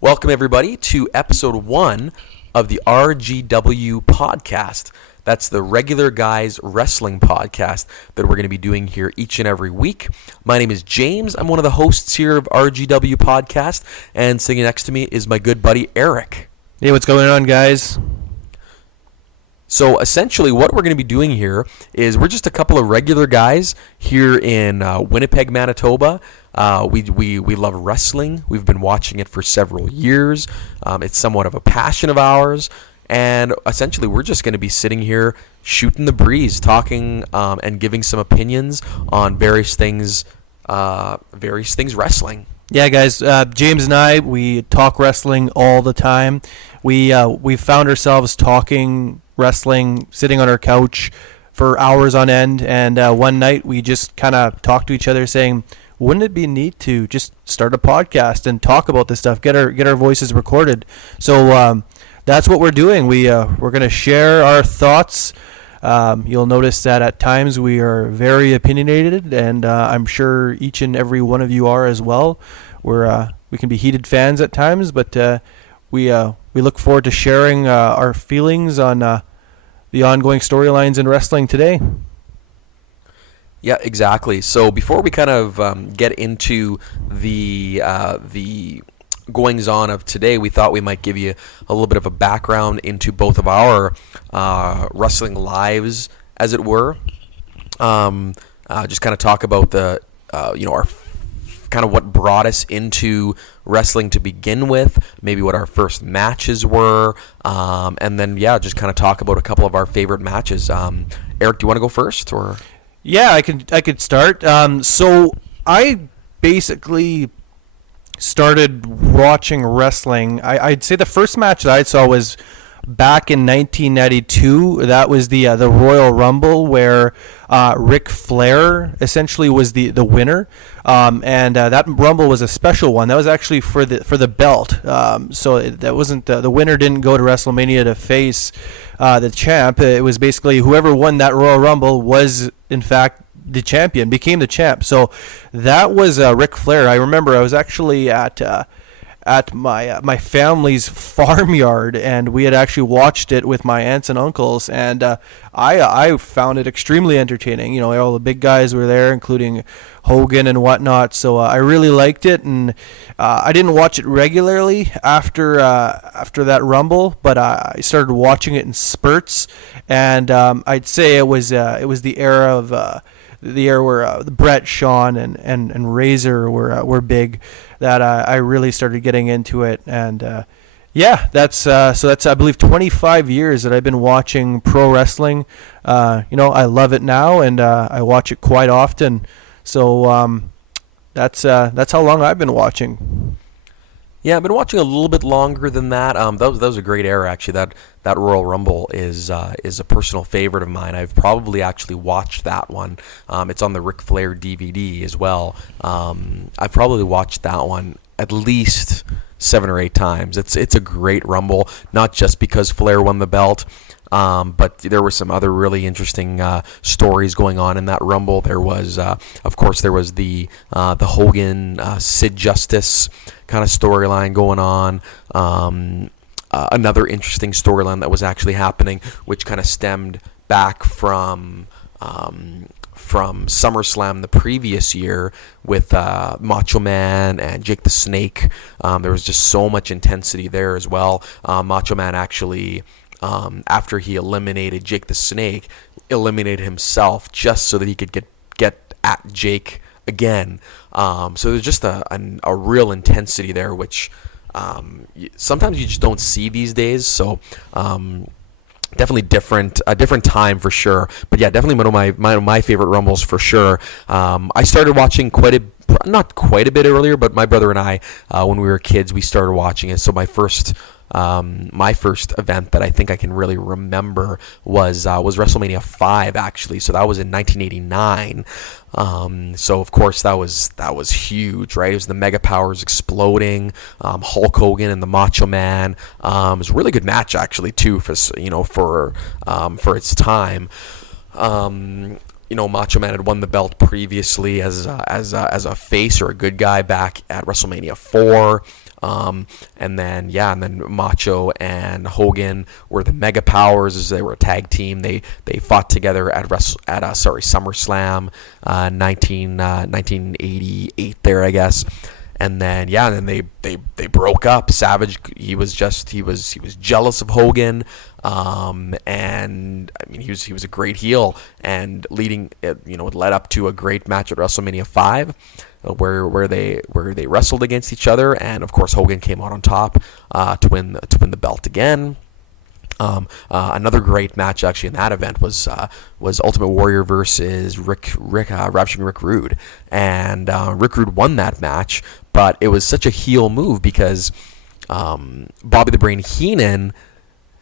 Welcome, everybody, to episode 1 of the RGW podcast. That's the Regular Guys Wrestling podcast that we're going to be doing here each and every week. My name is James. I'm one of the hosts here of RGW podcast, and sitting next to me is my good buddy, Eric. Hey, what's going on, guys? So essentially what we're going to be doing here is we're just a couple of regular guys here in Winnipeg, Manitoba. We love wrestling. We've been watching it for several years. It's somewhat of a passion of ours. And essentially we're just going to be sitting here shooting the breeze, talking and giving some opinions on various things wrestling. Yeah, guys, James and I, we talk wrestling all the time. We found ourselves talking wrestling, sitting on our couch for hours on end, and one night we just kind of talked to each other saying, wouldn't it be neat to just start a podcast and talk about this stuff, get our voices recorded? So that's what we're doing. We're going to share our thoughts. You'll notice that at times we are very opinionated, and I'm sure each and every one of you are as well. We can be heated fans at times, but we look forward to sharing our feelings on the ongoing storylines in wrestling today. Yeah, exactly. So before we kind of get into the goings on of today, we thought we might give you a little bit of a background into both of our wrestling lives, as it were. Just kind of talk about the our kind of what brought us into wrestling to begin with, maybe what our first matches were, and then just kind of talk about a couple of our favorite matches. Eric, do you want to go first, or? Yeah, I could start. So I basically started watching wrestling. I'd say the first match that I saw was back in 1992. That was the Royal Rumble, where Ric Flair essentially was the winner, and that Rumble was a special one. That was actually for the belt. That wasn't the winner didn't go to WrestleMania to face the champ. It was basically whoever won that Royal Rumble was in fact the champion, became the champ. So that was Ric Flair. I remember I was actually at my family's farmyard, and we had actually watched it with my aunts and uncles, and I found it extremely entertaining. You know, all the big guys were there, including Hogan and whatnot, so I really liked it, and I didn't watch it regularly after that Rumble, but I started watching it in spurts, and I'd say it was the era of where Brett, Shawn, and Razor were big, that I really started getting into it. And that's I believe 25 years that I've been watching pro wrestling. I love it now, and I watch it quite often. So that's how long I've been watching. Yeah, I've been watching a little bit longer than that. That was a great era, actually. That Royal Rumble is a personal favorite of mine. I've probably actually watched that one. It's on the Ric Flair DVD as well. I've probably watched that one at least 7 or 8 times. It's a great Rumble, not just because Flair won the belt, but there were some other really interesting stories going on in that Rumble. There was, of course, the Hogan Sid Justice kind of storyline going on. Another interesting storyline that was actually happening, which kind of stemmed back from SummerSlam the previous year with Macho Man and Jake the Snake. There was just so much intensity there as well. Macho Man actually, after he eliminated Jake the Snake, eliminated himself just so that he could get at Jake again. So there's just a real intensity there, which sometimes you just don't see these days. So definitely a different time for sure. But yeah, definitely one of my favorite Rumbles for sure. I started watching not quite a bit earlier, but my brother and I, when we were kids, we started watching it. So my first event that I think I can really remember was WrestleMania 5, actually. So that was in 1989. So of course that was huge, right? It was the Mega Powers exploding, Hulk Hogan and the Macho Man. It was a really good match, actually, too, for its time. Macho Man had won the belt previously as a face or a good guy back at WrestleMania 4. And then Macho and Hogan were the Mega Powers as they were a tag team. They fought together at SummerSlam 1988 there, I guess. And then they broke up. Savage, he was jealous of Hogan, and I mean he was a great heel, and it led up to a great match at WrestleMania 5, where they wrestled against each other, and of course Hogan came out on top to win the belt again. Another great match actually in that event was Ultimate Warrior versus Ravishing Rick Rude, and Rick Rude won that match, but it was such a heel move because Bobby the Brain Heenan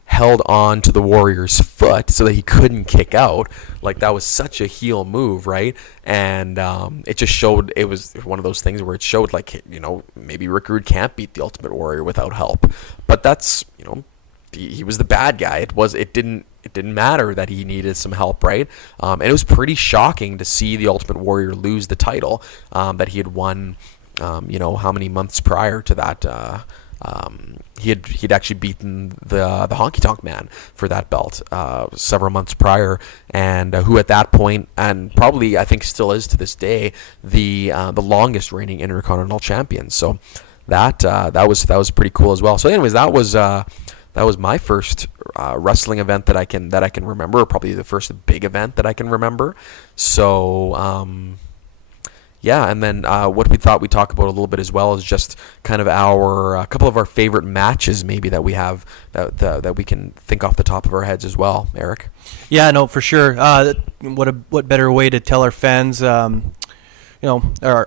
held on to the Warrior's foot so that he couldn't kick out. Like, that was such a heel move, right? And it just showed, it was one of those things where it showed, like, maybe Rick Rude can't beat the Ultimate Warrior without help. But that's, he was the bad guy. It didn't matter that he needed some help, right? And it was pretty shocking to see the Ultimate Warrior lose the title that he had won. How many months prior to that? He'd actually beaten the Honky Tonk Man for that belt several months prior, and who at that point, and probably I think still is to this day, the longest reigning Intercontinental Champion. So that was pretty cool as well. So anyways, that was my first wrestling event that I can remember, probably the first big event that I can remember. So and then what we thought we'd talk about a little bit as well is just kind of a couple of our favorite matches maybe that we have that we can think off the top of our heads as well, Eric. Yeah, no, for sure. What better way to tell our fans our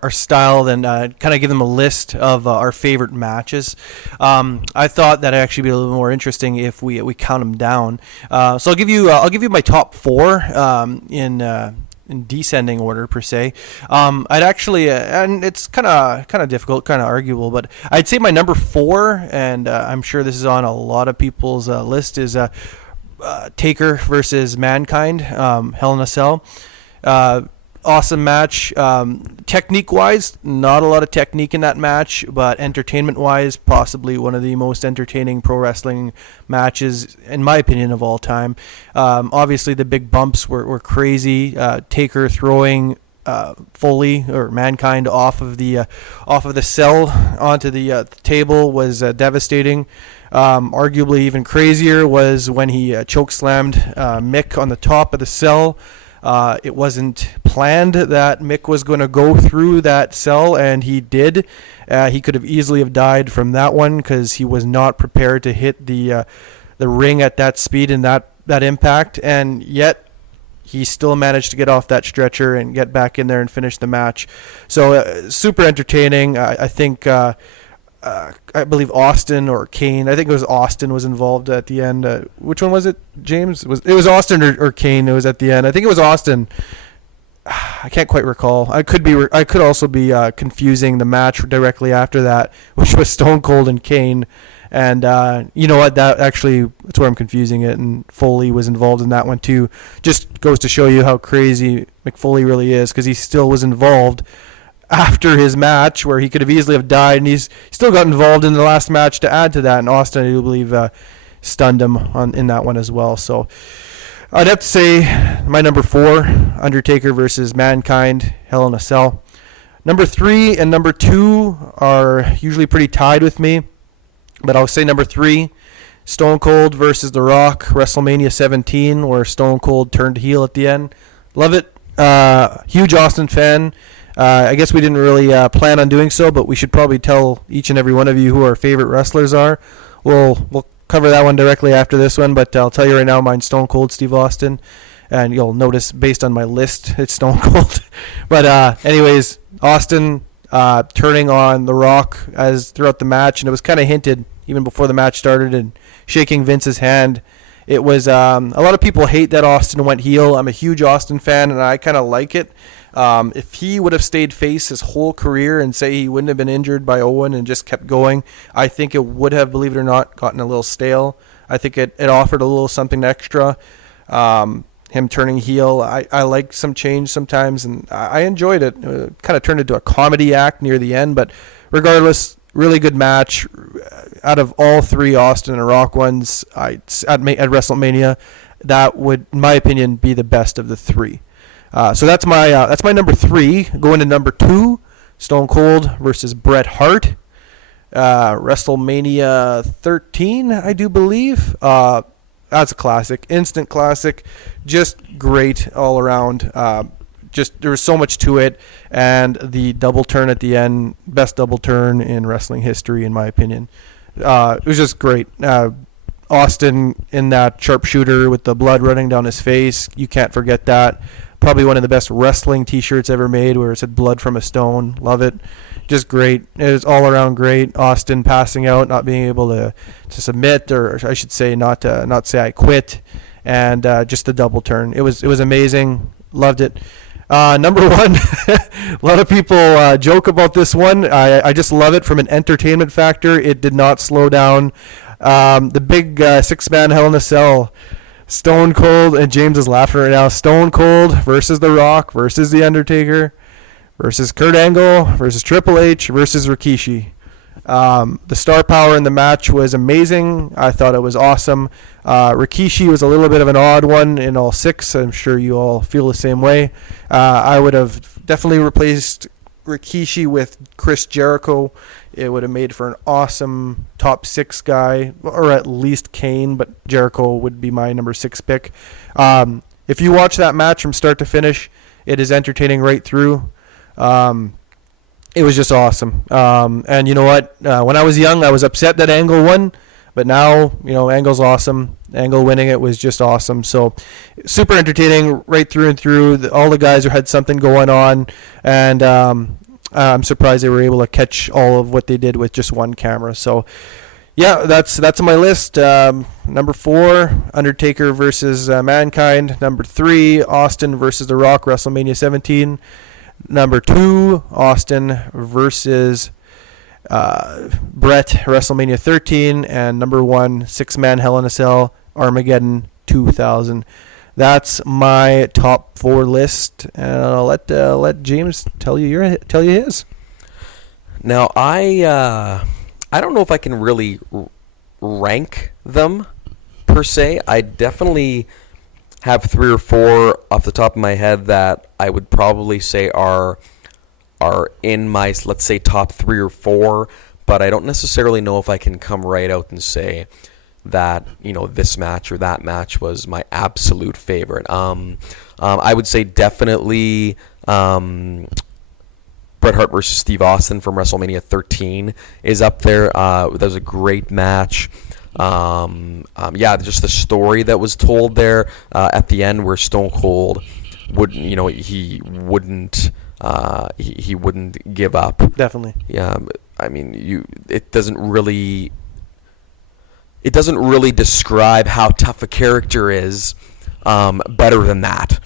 style than kind of give them a list of our favorite matches. I thought that would actually be a little more interesting if we count them down. So I'll give you my top four in descending order per se. I'd actually, and it's kind of difficult, kind of arguable, but I'd say my number 4, and I'm sure this is on a lot of people's list, is Taker versus Mankind, Hell in a Cell. Awesome match. Technique-wise, not a lot of technique in that match, but entertainment-wise, possibly one of the most entertaining pro wrestling matches, in my opinion, of all time. Obviously, the big bumps were crazy. Taker throwing Foley or Mankind off of the cell onto the table was devastating. Arguably, even crazier was when he chokeslammed Mick on the top of the cell. It wasn't planned that Mick was going to go through that cell, and he did. He could have easily have died from that one because he was not prepared to hit the ring at that speed and that impact, and yet he still managed to get off that stretcher and get back in there and finish the match. So super entertaining. I think I believe Austin or Kane. I think it was Austin was involved at the end. Which one was it, James? It was Austin or Kane who was at the end. I think it was Austin. I can't quite recall. I could also be confusing the match directly after that, which was Stone Cold and Kane. And you know what? That's where I'm confusing it. And Foley was involved in that one too. Just goes to show you how crazy Mick Foley really is, because he still was involved after his match, where he could have easily have died, and he's still got involved in the last match to add to that. And Austin, I do believe, stunned him in that one as well. So I'd have to say my number 4, Undertaker versus Mankind, Hell in a Cell. Number 3 and number 2 are usually pretty tied with me, but I'll say number 3, Stone Cold versus The Rock, WrestleMania 17, where Stone Cold turned heel at the end. Love it. Huge Austin fan. I guess we didn't really plan on doing so, but we should probably tell each and every one of you who our favorite wrestlers are. We'll cover that one directly after this one, but I'll tell you right now, mine's Stone Cold Steve Austin, and you'll notice based on my list, it's Stone Cold. But anyways, Austin turning on The Rock as throughout the match, and it was kind of hinted even before the match started, and shaking Vince's hand. It was a lot of people hate that Austin went heel. I'm a huge Austin fan, and I kind of like it. If he would have stayed face his whole career and say he wouldn't have been injured by Owen and just kept going, I think it would have, believe it or not, gotten a little stale. I think it offered a little something extra. him turning heel. I like some change sometimes, and I enjoyed it. It kind of turned into a comedy act near the end, but regardless, really good match. Out of all three Austin and Rock ones at WrestleMania, that would, in my opinion, be the best of the three. So that's my number 3. Going to number 2, Stone Cold versus Bret Hart. WrestleMania 13, I do believe. That's a classic, instant classic, just great all around. Just there was so much to it, and the double turn at the end, best double turn in wrestling history, in my opinion. It was just great. Austin in that sharpshooter with the blood running down his face, you can't forget that. Probably one of the best wrestling T-shirts ever made, where it said "Blood from a Stone." Love it. Just great. It was all around great. Austin passing out, not being able to submit, or I should say not say I quit, and just the double turn. It was amazing. Loved it. Number 1, a lot of people joke about this one. I just love it from an entertainment factor. It did not slow down. The big 6-man Hell in a Cell. Stone Cold, and James is laughing right now. Stone Cold versus The Rock versus The Undertaker versus Kurt Angle versus Triple H versus Rikishi. The star power in the match was amazing. I thought it was awesome. Rikishi was a little bit of an odd one in all 6. I'm sure you all feel the same way. I would have definitely replaced Rikishi with Chris Jericho. It would have made for an awesome top 6 guy, or at least Kane, but Jericho would be my number 6 pick. If you watch that match from start to finish, it is entertaining right through. It was just awesome. And you know what? When I was young, I was upset that Angle won, but now, Angle's awesome. Angle winning it was just awesome. So super entertaining right through and through. All the guys had something going on, and I'm surprised they were able to catch all of what they did with just one camera. So, yeah, that's on my list. Number 4, Undertaker versus Mankind. Number 3, Austin versus The Rock, WrestleMania 17. Number 2, Austin versus Bret, WrestleMania 13. And number 1, 6-man Hell in a Cell, Armageddon 2000. That's my top 4 list, and I'll let James tell you his. Now I don't know if I can really rank them per se. I definitely have 3 or 4 off the top of my head that I would probably say are in my, let's say, top 3 or 4, but I don't necessarily know if I can come right out and say that this match or that match was my absolute favorite. I would say definitely Bret Hart versus Steve Austin from WrestleMania 13 is up there. That was a great match. Just the story that was told there at the end, where Stone Cold wouldn't he wouldn't give up. Definitely. Yeah, I mean, it doesn't really describe how tough a character is better than that.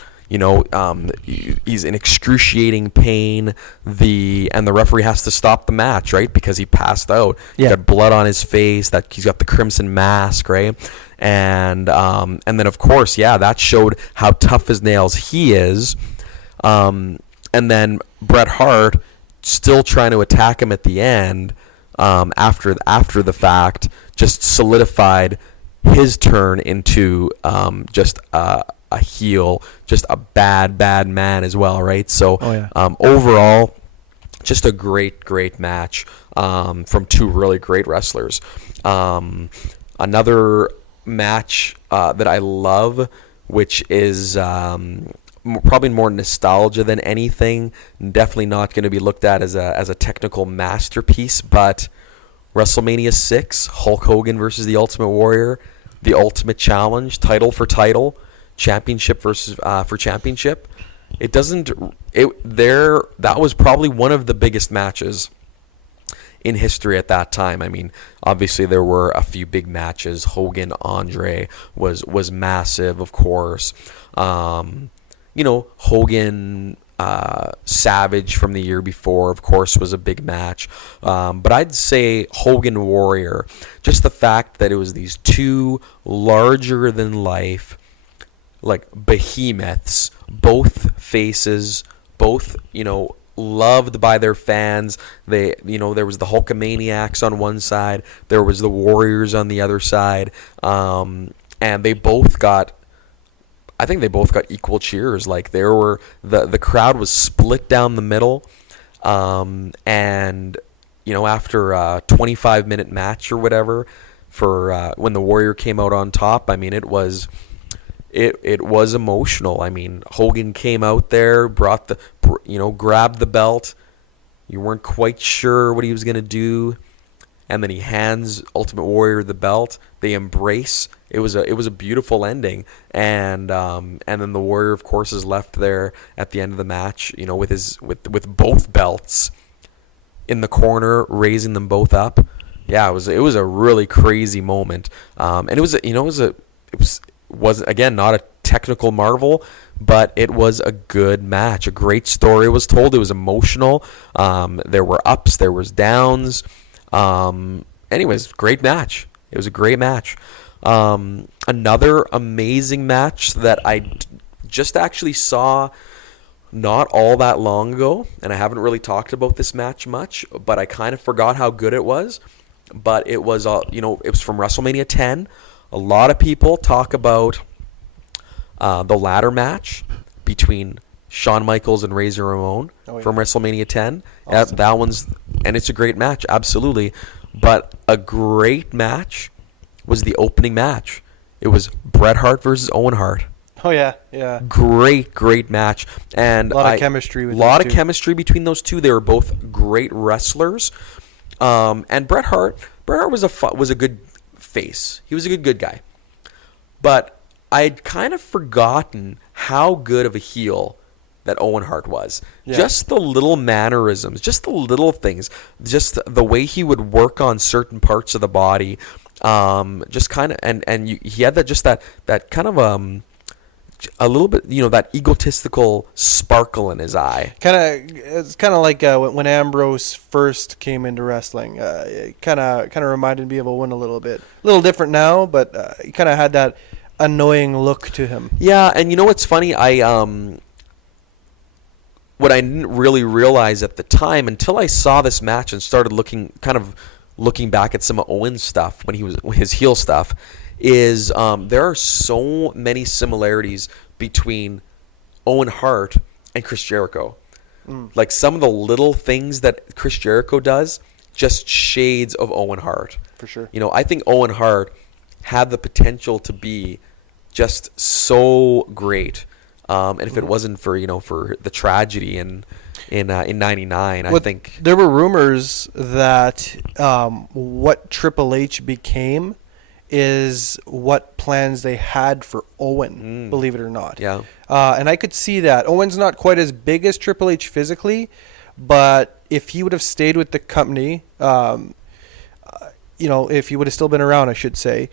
He's in excruciating pain. And the referee has to stop the match, right? Because he passed out. Yeah. He got blood on his face. That he's got the crimson mask, right? And then of course, that showed how tough as nails he is. And then Bret Hart still trying to attack him at the end. After the fact, just solidified his turn into just a heel, just a bad man as well, right? So overall, just a great match from 2 really great wrestlers. Another match that I love, which is probably more nostalgia than anything. Definitely not going to be looked at as a technical masterpiece, but WrestleMania 6, Hulk Hogan versus the Ultimate Warrior, the Ultimate Challenge, title for title, championship versus for championship. That was probably one of the biggest matches in history at that time. I mean, obviously there were a few big matches. Hogan Andre was massive, of course. Hogan Savage from the year before, of course, was a big match. But I'd say Hogan Warrior, just the fact that it was these 2 larger than life like behemoths, both faces, both, loved by their fans. They, there was the Hulkamaniacs on one side, there was the Warriors on the other side, and they both got, I think they both got equal cheers. Like there were the crowd was split down the middle, and after a 25-minute match or whatever, for when the Warrior came out on top, I mean it was emotional. I mean, Hogan came out there, grabbed the belt. You weren't quite sure what he was gonna do, and then he hands Ultimate Warrior the belt. They embrace. It was a beautiful ending, and then the Warrior, of course, is left there at the end of the match, with both belts in the corner, raising them both up. Yeah, it was a really crazy moment, and it wasn't, again, not a technical marvel, but it was a good match. A great story was told. It was emotional. There were ups, there was downs. Anyways, great match. It was a great match. Another amazing match that I just actually saw not all that long ago, and I haven't really talked about this match much, but I kind of forgot how good it was. But it was, it was from WrestleMania 10. A lot of people talk about the ladder match between Shawn Michaels and Razor Ramon from WrestleMania 10. Awesome. That one's, and it's a great match, absolutely. But a great match was the opening match. It was Bret Hart versus Owen Hart. Oh yeah, yeah. Great match, and a lot of chemistry. With chemistry between those two. They were both great wrestlers, and Bret Hart was a good face. He was a good guy, but I'd kind of forgotten how good of a heel that Owen Hart was. Yeah. Just the little mannerisms, just the little things, just the way he would work on certain parts of the body, just kind of, he had that kind of a little bit, that egotistical sparkle in his eye. It's kind of like when Ambrose first came into wrestling. It kind of reminded me of Owen a little bit. A little different now, but he kind of had that annoying look to him. Yeah, and what's funny? What I didn't really realize at the time until I saw this match and started looking back at some of Owen's stuff when he was his heel stuff, is there are so many similarities between Owen Hart and Chris Jericho. Like some of the little things that Chris Jericho does, just shades of Owen Hart. For sure. I think Owen Hart had the potential to be just so great. And if it wasn't for for the tragedy in '99, I think there were rumors that what Triple H became is what plans they had for Owen, believe it or not. Yeah. And I could see that. Owen's not quite as big as Triple H physically, but if he would have stayed with the company, if he would have still been around, I should say,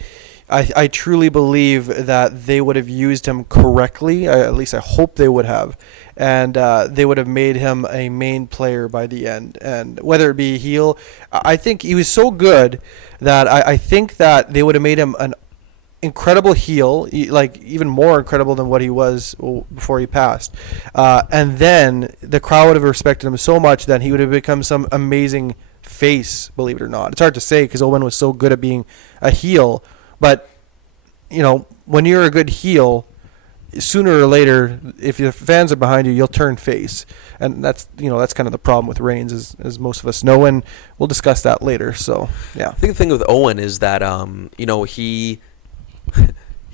I truly believe that they would have used him correctly. At least I hope they would have. And they would have made him a main player by the end. And whether it be heel, I think he was so good that I think that they would have made him an incredible heel, like even more incredible than what he was before he passed. And then the crowd would have respected him so much that he would have become some amazing face, believe it or not. It's hard to say because Owen was so good at being a heel. But, when you're a good heel, sooner or later, if your fans are behind you, you'll turn face. And that's kind of the problem with Reigns, as most of us know. And we'll discuss that later. So, yeah. I think the thing with Owen is that,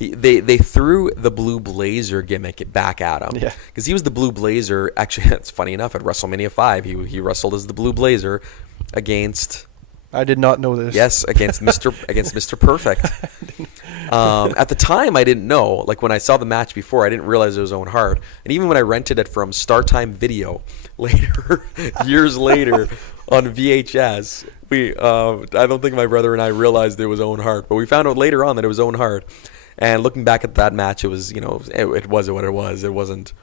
they threw the Blue Blazer gimmick back at him. Yeah. Because he was the Blue Blazer. Actually, it's funny enough, at WrestleMania 5, he wrestled as the Blue Blazer against... I did not know this. Yes, against Mr. Perfect. At the time, I didn't know. Like when I saw the match before, I didn't realize it was Owen Hart. And even when I rented it from StarTime Video later, years later, on VHS, I don't think my brother and I realized it was Owen Hart, but we found out later on that it was Owen Hart. And looking back at that match, it was it was what it was. It wasn't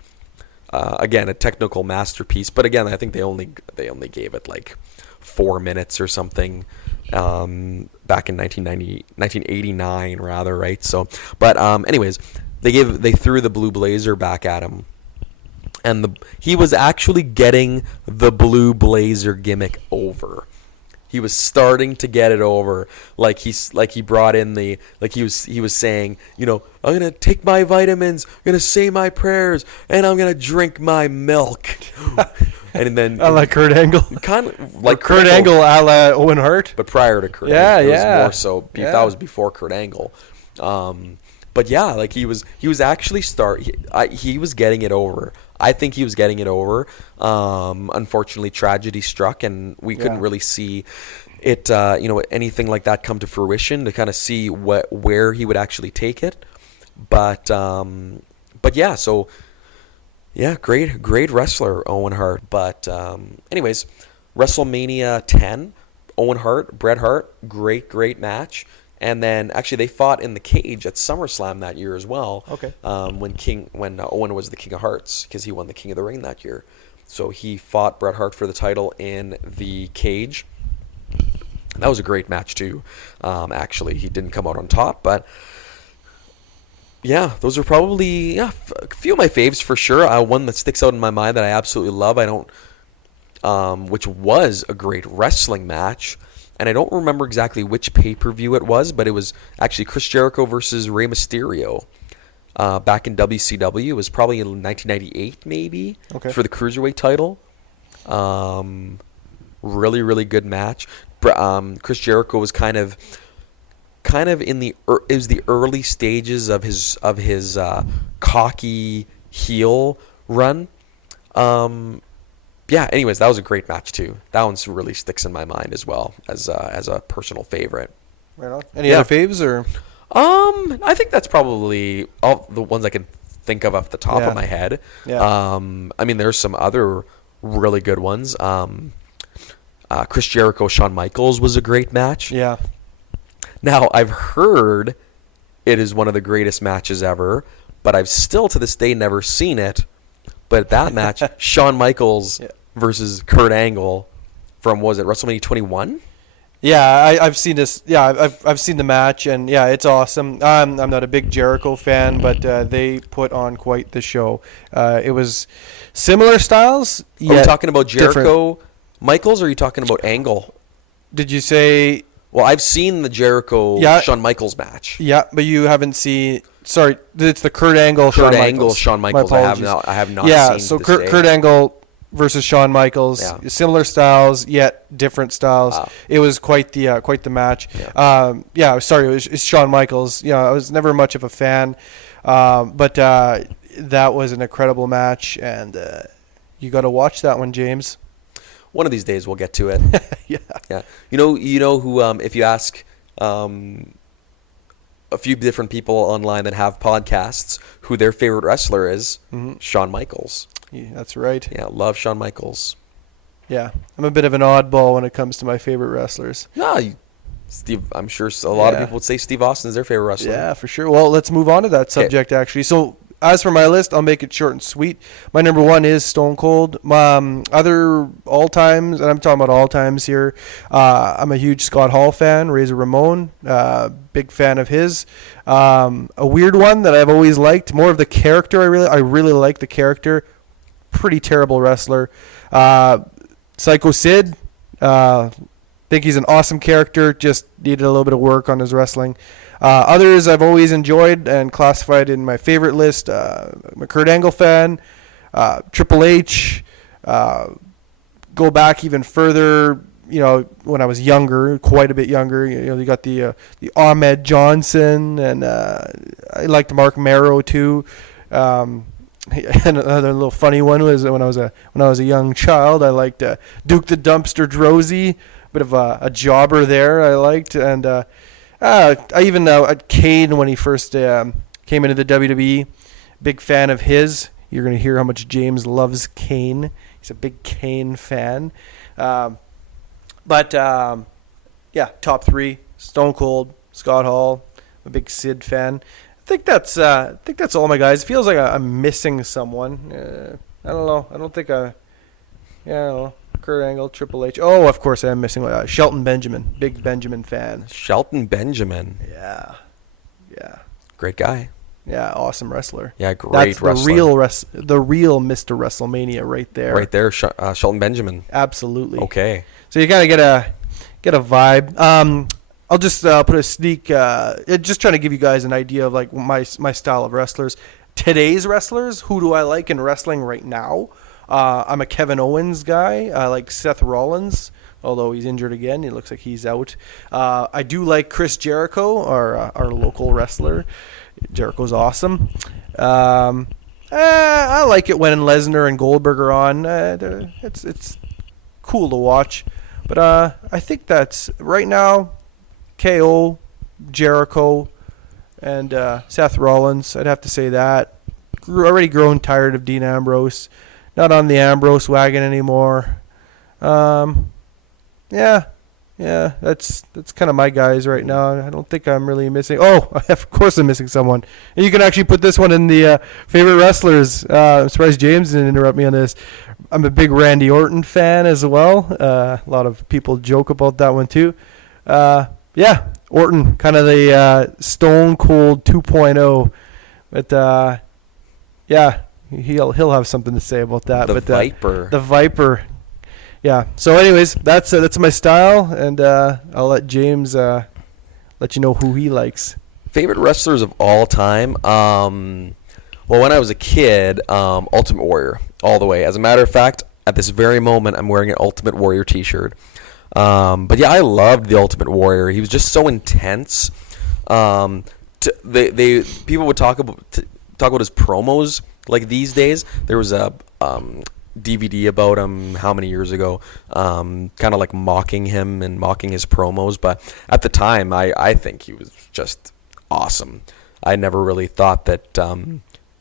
again a technical masterpiece, but again, I think they only gave it like 4 minutes or something back in 1989 rather, right? So, but anyways, they threw the blue blazer back at him, and he was actually getting the blue blazer gimmick over. He was starting to get it over, like he brought in he was saying, I'm gonna take my vitamins, I'm gonna say my prayers, and I'm gonna drink my milk. And then I like Kurt Angle, kind of like Kurt Angle, a la Owen Hart. but prior to Kurt Angle, it was more so. That was before Kurt Angle. But yeah, like he was actually he was getting it over. I think he was getting it over. Unfortunately, tragedy struck, and we couldn't really see it. Anything like that come to fruition to kind of see where he would actually take it. But yeah, so yeah, great wrestler, Owen Hart. But anyways, WrestleMania 10, Owen Hart, Bret Hart, great match. And then actually they fought in the cage at SummerSlam that year as well. Okay. When Owen was the King of Hearts, because he won the King of the Ring that year. So he fought Bret Hart for the title in the cage. That was a great match too. Actually, he didn't come out on top, but yeah, those are probably a few of my faves for sure. One that sticks out in my mind that I absolutely love. Which was a great wrestling match. And I don't remember exactly which pay-per-view it was, but it was actually Chris Jericho versus Rey Mysterio back in WCW. It was probably in 1998, maybe, for the Cruiserweight title. Really good match. Chris Jericho was kind of in the early stages of his cocky heel run. Yeah, anyways, that was a great match too. That one really sticks in my mind as well as a personal favorite. Right on. Any other faves or? I think that's probably all the ones I can think of off the top of my head. Yeah. I mean, there's some other really good ones. Chris Jericho, Shawn Michaels was a great match. Yeah. Now, I've heard it is one of the greatest matches ever, but I've still to this day never seen it. But that match, Shawn Michaels versus Kurt Angle from, was it WrestleMania 21? Yeah, I've seen this. Yeah, I've seen the match, and yeah, it's awesome. I'm not a big Jericho fan, but they put on quite the show. It was similar styles. Are you talking about Jericho Michaels, or are you talking about Angle? Did you say? Well, I've seen the Jericho Shawn Michaels match. Yeah, but you haven't seen. Sorry, it's the Kurt Angle. Shawn Michaels. I have not. Yeah, seen so Kurt Angle versus Shawn Michaels, similar styles yet different styles. Wow. It was quite the match. Yeah. Sorry, it's Shawn Michaels. I was never much of a fan, but that was an incredible match, and you got to watch that one, James. One of these days we'll get to it. Yeah. You know who? If you ask a few different people online that have podcasts who their favorite wrestler is, Shawn Michaels. Yeah, that's right. Yeah, love Shawn Michaels. Yeah, I'm a bit of an oddball when it comes to my favorite wrestlers. No, Steve. I'm sure a lot of people would say Steve Austin is their favorite wrestler. Yeah, for sure. Well, let's move on to that subject actually. So, as for my list, I'll make it short and sweet. My number one is Stone Cold. Other all times, and I'm talking about all times here. I'm a huge Scott Hall fan. Razor Ramon, big fan of his. A weird one that I've always liked. More of the character. I really like the character. Pretty terrible wrestler. Psycho Sid. Think he's an awesome character. Just needed a little bit of work on his wrestling. Others I've always enjoyed and classified in my favorite list. I'm a Kurt Angle fan. Triple H. Go back even further. When I was younger, quite a bit younger. You got the Ahmed Johnson, and I liked Mark Marrow too. And another little funny one was when I was a young child, I liked Duke the Dumpster Droese, bit of a jobber there. I liked, and I even Kane when he first came into the WWE, big fan of his. You're gonna hear how much James loves Kane. He's a big Kane fan. But top three: Stone Cold, Scott Hall. I'm a big Sid fan. I think that's all, my guys. It feels like I'm missing someone. I don't know. I don't know. Kurt Angle, Triple H. Oh, of course I am missing Shelton Benjamin. Big Benjamin fan. Shelton Benjamin. Yeah. Great guy. Yeah, awesome wrestler. Yeah, great That's wrestler. the real Mr. WrestleMania right there. Right there, Shelton Benjamin. Absolutely. Okay. So you kind of get a vibe. I'll just put a sneak. Just trying to give you guys an idea of like my style of wrestlers. Today's wrestlers, who do I like in wrestling right now? I'm a Kevin Owens guy. I like Seth Rollins, although he's injured again. It looks like he's out. I do like Chris Jericho, our local wrestler. Jericho's awesome. I like it when Lesnar and Goldberg are on. It's cool to watch. But I think that's right now KO, Jericho, and Seth Rollins. I'd have to say that. Already grown tired of Dean Ambrose. Not on the Ambrose wagon anymore. Yeah, that's kind of my guys right now. I don't think I'm really missing. Oh, of course I'm missing someone. And you can actually put this one in the favorite wrestlers. I'm surprised James didn't interrupt me on this. I'm a big Randy Orton fan as well. A lot of people joke about that one too. Yeah, Orton, kind of the Stone Cold 2.0. But yeah, he'll have something to say about that. The but Viper. the Viper. Yeah. So, anyways, that's my style, and I'll let James let you know who he likes. Favorite wrestlers of all time? Well, when I was a kid, Ultimate Warrior, all the way. As a matter of fact, at this very moment, I'm wearing an Ultimate Warrior T-shirt. But yeah, I loved the Ultimate Warrior. He was just so intense. People would talk about his promos like these days. There was a DVD about him how many years ago, kind of like mocking him and mocking his promos. But at the time, I think he was just awesome. I never really thought that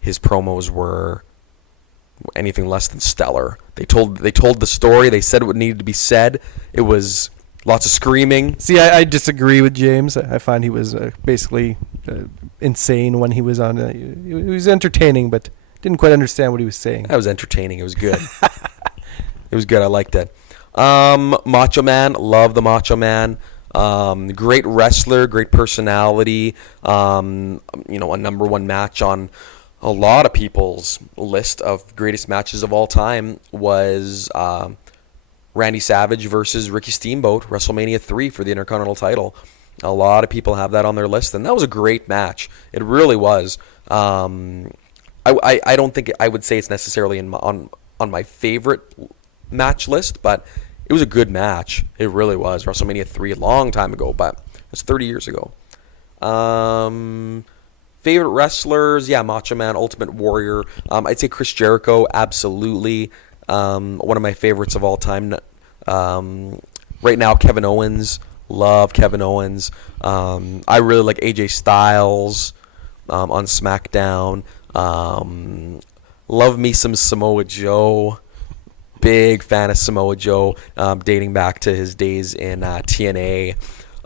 his promos were anything less than stellar. They told the story. They said what needed to be said. It was lots of screaming. See, I disagree with James. I find he was basically insane when he was on. He was entertaining, but didn't quite understand what he was saying. That was entertaining. It was good. It was good. I liked it. Macho Man. Love the Macho Man. Great wrestler. Great personality. A number one match on a lot of people's list of greatest matches of all time was Randy Savage versus Ricky Steamboat, WrestleMania 3 for the Intercontinental title. A lot of people have that on their list, and that was a great match. It really was. I don't think I would say it's necessarily on my favorite match list, but it was a good match. It really was. WrestleMania 3 a long time ago, but it's 30 years ago. Favorite wrestlers, yeah, Macho Man, Ultimate Warrior. I'd say Chris Jericho, absolutely. One of my favorites of all time. Right now, Kevin Owens. Love Kevin Owens. I really like AJ Styles on SmackDown. Love me some Samoa Joe. Big fan of Samoa Joe, dating back to his days in TNA.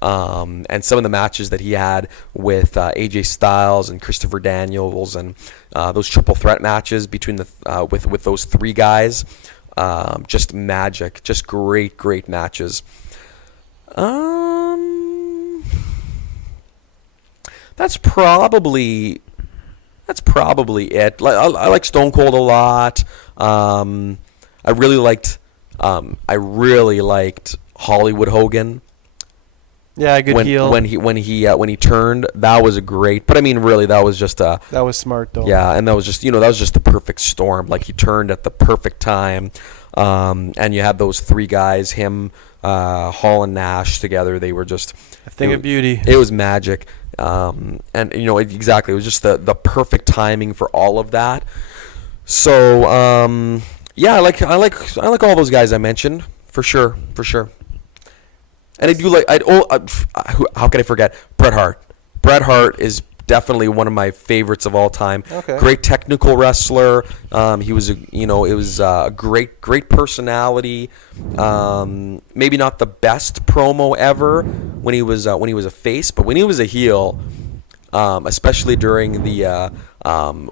And some of the matches that he had with AJ Styles and Christopher Daniels and those triple threat matches between with those three guys, just magic, just great matches. That's probably it. I like Stone Cold a lot. I really liked Hollywood Hogan. Yeah, good heel. When he turned, that was a great. But I mean, really, that was just a. That was smart though. Yeah, and that was just the perfect storm. Like he turned at the perfect time, and you had those three guys, him, Hall and Nash together. They were just a thing of beauty. It was magic, and exactly. It was just the perfect timing for all of that. So yeah, I like all those guys I mentioned for sure. And I do like how can I forget Bret Hart? Bret Hart is definitely one of my favorites of all time. Okay. Great technical wrestler. He was a great personality. Maybe not the best promo ever when he was a face, but when he was a heel, especially during the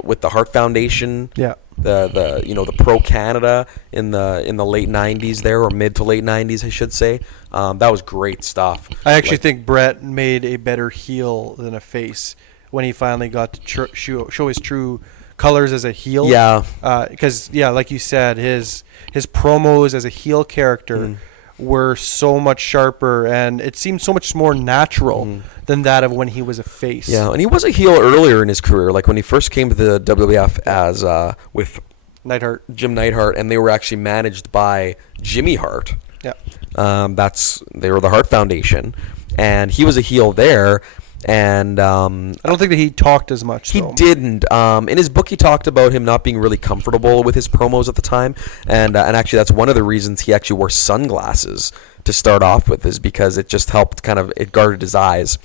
with the Hart Foundation. Yeah. The Pro Canada in the late 90s there, or mid to late 90s I should say. That was great stuff. I actually think Bret made a better heel than a face when he finally got to show his true colors as a heel. Yeah. Because like you said, his promos as a heel character were so much sharper, and it seemed so much more natural than that of when he was a face. Yeah, and he was a heel earlier in his career, like when he first came to the WWF as with Neidhart. Jim Neidhart, and they were actually managed by Jimmy Hart. Yeah. They were the Hart Foundation, and he was a heel there. And I don't think that he talked as much. He didn't. In his book, he talked about him not being really comfortable with his promos at the time, and actually that's one of the reasons he actually wore sunglasses to start off with, is because it just helped it guarded his eyes,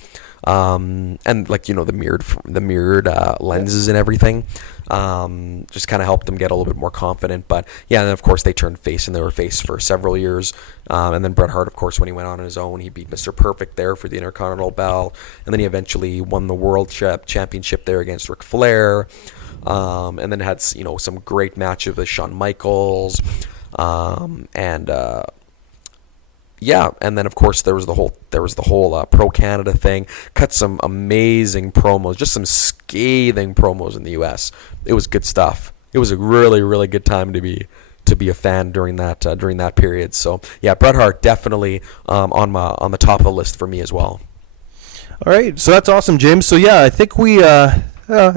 and the mirrored lenses and everything. Just kind of helped them get a little bit more confident. But yeah, and then of course they turned face, and they were face for several years. And then Bret Hart, of course, when he went on his own, he beat Mr. Perfect there for the Intercontinental belt, and then he eventually won the World Championship there against Ric Flair. And then had some great matches with Shawn Michaels, yeah, and then of course there was the whole Pro Canada thing. Cut some amazing promos, just some scathing promos in the U.S. It was good stuff. It was a really, really good time to be a fan during that period. So yeah, Bret Hart definitely on the top of the list for me as well. All right, so that's awesome, James. So yeah, I think I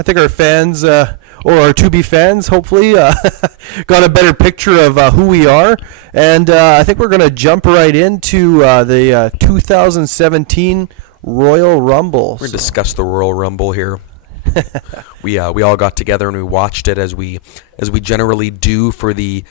think our fans, or our to-be fans, hopefully, got a better picture of who we are. And I think we're going to jump right into the 2017 Royal Rumble. We're going to discuss the Royal Rumble here. We all got together and we watched it as we generally do for the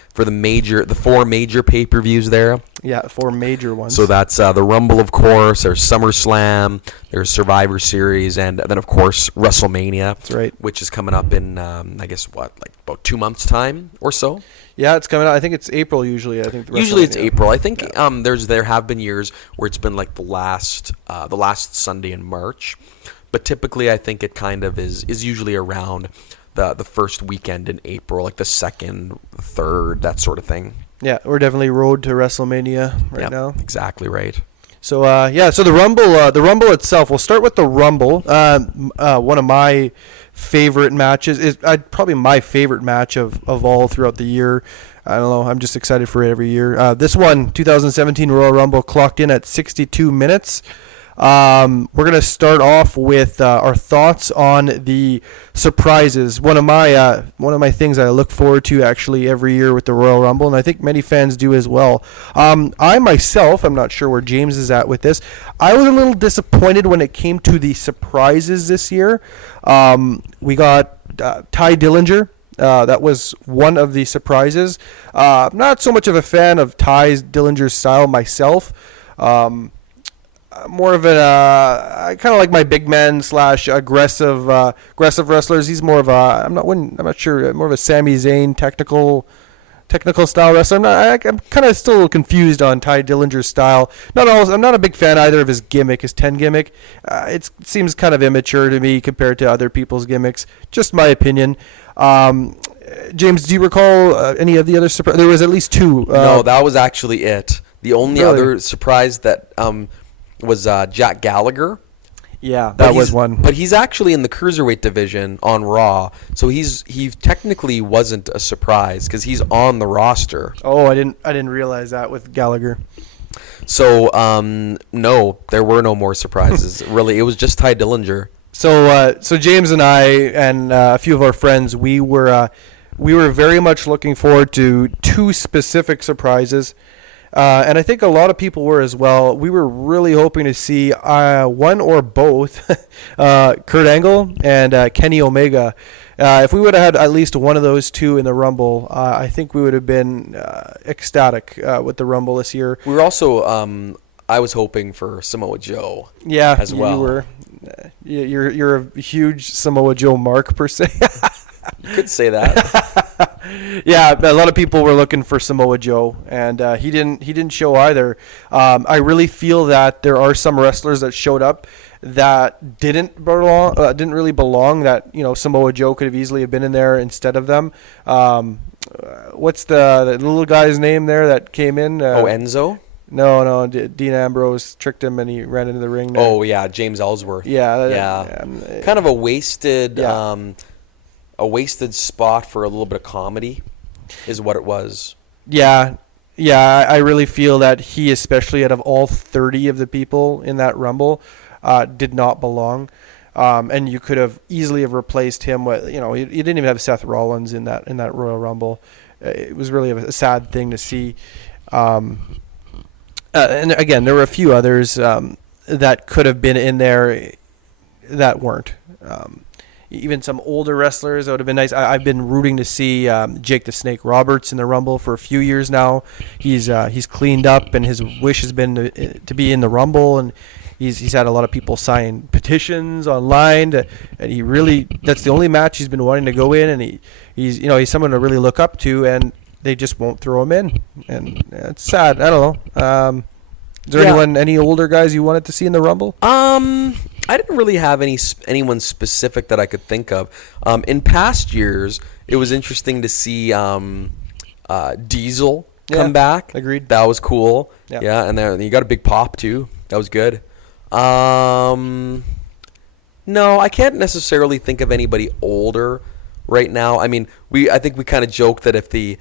four major pay-per-views there. Yeah, 4 major ones. So that's the Rumble, of course. There's SummerSlam. There's Survivor Series, and then of course WrestleMania. That's right. Which is coming up in I guess about 2 months time or so. Yeah, it's coming out. I think it's April usually. Usually it's April. I think there have been years where it's been like the last Sunday in March. But typically, I think it kind of is usually around the first weekend in April, like the 2nd, 3rd, that sort of thing. Yeah, we're definitely road to WrestleMania now. Exactly right. So so the Rumble itself. We'll start with the Rumble. One of my favorite matches is probably my favorite match of all throughout the year. I don't know. I'm just excited for it every year. This one, 2017 Royal Rumble, clocked in at 62 minutes. We're going to start off with our thoughts on the surprises. One of my things I look forward to actually every year with the Royal Rumble, and I think many fans do as well. I myself, I'm not sure where James is at with this. I was a little disappointed when it came to the surprises this year. We got Ty Dillinger. That was one of the surprises. Not so much of a fan of Dillinger's style myself. More of I kind of like my big men / aggressive wrestlers. He's more of I'm not sure, more of a Sami Zayn technical style wrestler. I'm kind of still confused on Ty Dillinger's style. I'm not a big fan either of his gimmick, his 10 gimmick. It seems kind of immature to me compared to other people's gimmicks. Just my opinion. James, do you recall any of the other surprises? There was at least 2. No, that was actually it. The only other surprise that was Jack Gallagher. Yeah, that was one. But he's actually in the Cruiserweight division on Raw, so he technically wasn't a surprise because he's on the roster. Oh, I didn't realize that with Gallagher. So no, there were no more surprises. Really, it was just Ty Dillinger. So James and I and a few of our friends, we were very much looking forward to 2 specific surprises. And I think a lot of people were as well. We were really hoping to see one or both Kurt Angle and Kenny Omega. If we would have had at least one of those 2 in the Rumble, I think we would have been ecstatic with the Rumble this year. We were also, I was hoping for Samoa Joe. Yeah, as well. You were. You're a huge Samoa Joe mark per se. You could say that. Yeah, a lot of people were looking for Samoa Joe, and he didn't show either. I really feel that there are some wrestlers that showed up that didn't really belong. That Samoa Joe could have easily have been in there instead of them. What's the little guy's name there that came in? Enzo. No. Dean Ambrose tricked him and he ran into the ring there. Oh yeah, James Ellsworth. Yeah. Kind of a wasted, Yeah. a wasted spot for a little bit of comedy, is what it was. Yeah. I really feel that he, especially out of all 30 of the people in that Rumble, did not belong. And you could have easily have replaced him with, you didn't even have Seth Rollins in that Royal Rumble. It was really a sad thing to see. And again, there were a few others that could have been in there that weren't. Even some older wrestlers, that would have been nice. I've been rooting to see Jake the Snake Roberts in the Rumble for a few years now. He's cleaned up, and his wish has been to be in the Rumble, and he's had a lot of people sign petitions online, and he really, that's the only match he's been wanting to go in, and he's someone to really look up to, and they just won't throw him in, and it's sad. I don't know. Is there any older guys you wanted to see in the Rumble? I didn't really have anyone specific that I could think of. In past years, it was interesting to see Diesel come back. Agreed. That was cool. Yep. Yeah, and then you got a big pop too. That was good. No, I can't necessarily think of anybody older right now. I mean, I think we kind of joked that if the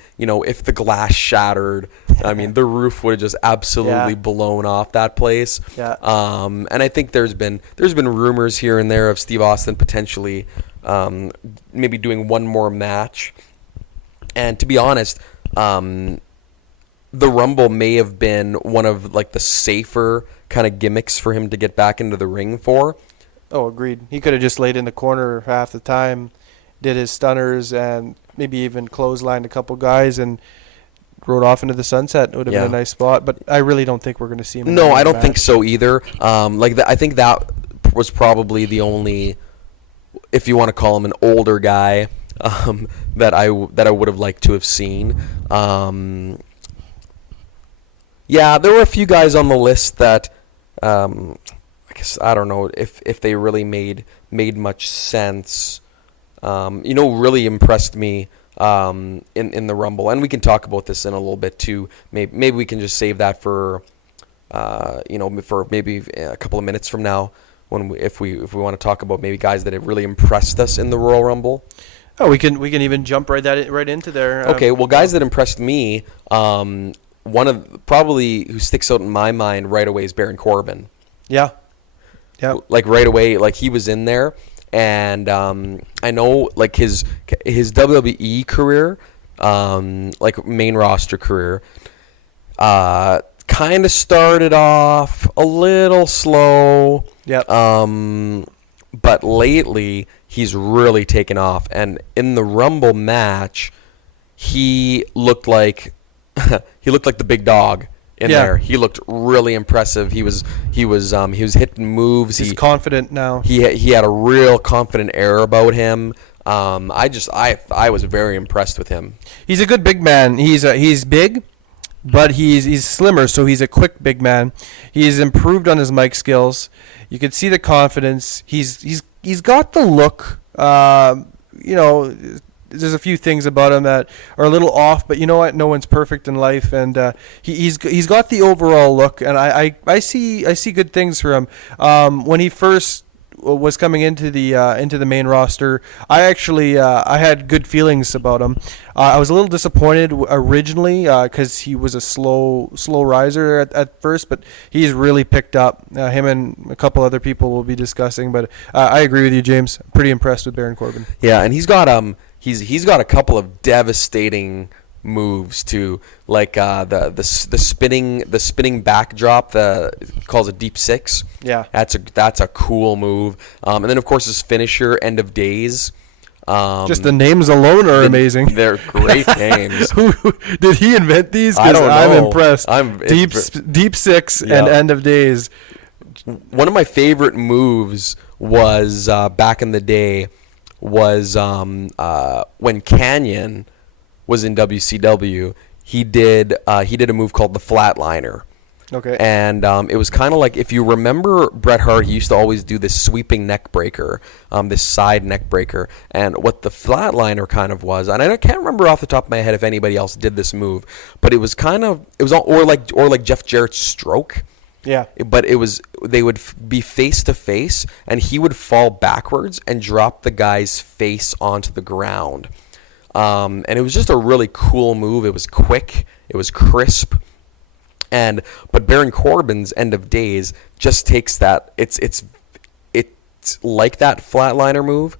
glass shattered, I mean, the roof would have just absolutely blown off that place. Yeah. And I think there's been rumors here and there of Steve Austin potentially maybe doing one more match. And to be honest, the Rumble may have been one of like the safer kind of gimmicks for him to get back into the ring for. Oh, agreed. He could have just laid in the corner half the time, did his stunners, and maybe even clotheslined a couple guys and rode off into the sunset. It would have been a nice spot, but I really don't think we're going to see him. No, I don't think so either. I think that was probably the only, if you want to call him an older guy, that I would have liked to have seen. Yeah, there were a few guys on the list that I guess I don't know if they really made much sense. Really impressed me in the Rumble, and we can talk about this in a little bit too. Maybe we can just save that for for maybe a couple of minutes from now, if we want to talk about maybe guys that have really impressed us in the Royal Rumble. Oh, we can even jump right into there. Okay, well, guys that impressed me, one of probably who sticks out in my mind right away is Baron Corbin. Yeah. Like right away, like he was in there. And I know, like his WWE career, like main roster career, kind of started off a little slow. Yep. But lately he's really taken off, and in the Rumble match, he looked like the big dog in there. He looked really impressive. He was hitting moves. He's confident now. He had a real confident air about him. I was very impressed with him. He's a good big man. He's big, but he's slimmer, so he's a quick big man. He's improved on his mic skills. You can see the confidence. He's got the look. There's a few things about him that are a little off, but you know what? No one's perfect in life, and he's got the overall look, and I see good things for him. When he first was coming into the main roster, I actually I had good feelings about him. I was a little disappointed originally because he was a slow riser at first, but he's really picked up. Him and a couple other people will be discussing, but I agree with you, James. Pretty impressed with Baron Corbin. Yeah, and he's got He's got a couple of devastating moves too, like the spinning backdrop. Calls it deep six. Yeah, that's a cool move. And then of course his finisher, End of Days. Just the names alone are amazing. They're great names. Did he invent these? I don't know. I'm impressed. Deep Six and End of Days. One of my favorite moves was back in the day. Was when Canyon was in WCW, he did a move called the Flatliner, Okay. And it was kind of like, if you remember Bret Hart, he used to always do this sweeping neck breaker, this side neck breaker. And what the flatliner kind of was, and I can't remember off the top of my head if anybody else did this move, but it was or like Jeff Jarrett's stroke. Yeah. But they would be face to face, and he would fall backwards and drop the guy's face onto the ground. And it was just a really cool move. It was quick. It was crisp. But Baron Corbin's End of Days just takes that. It's like that flatliner move,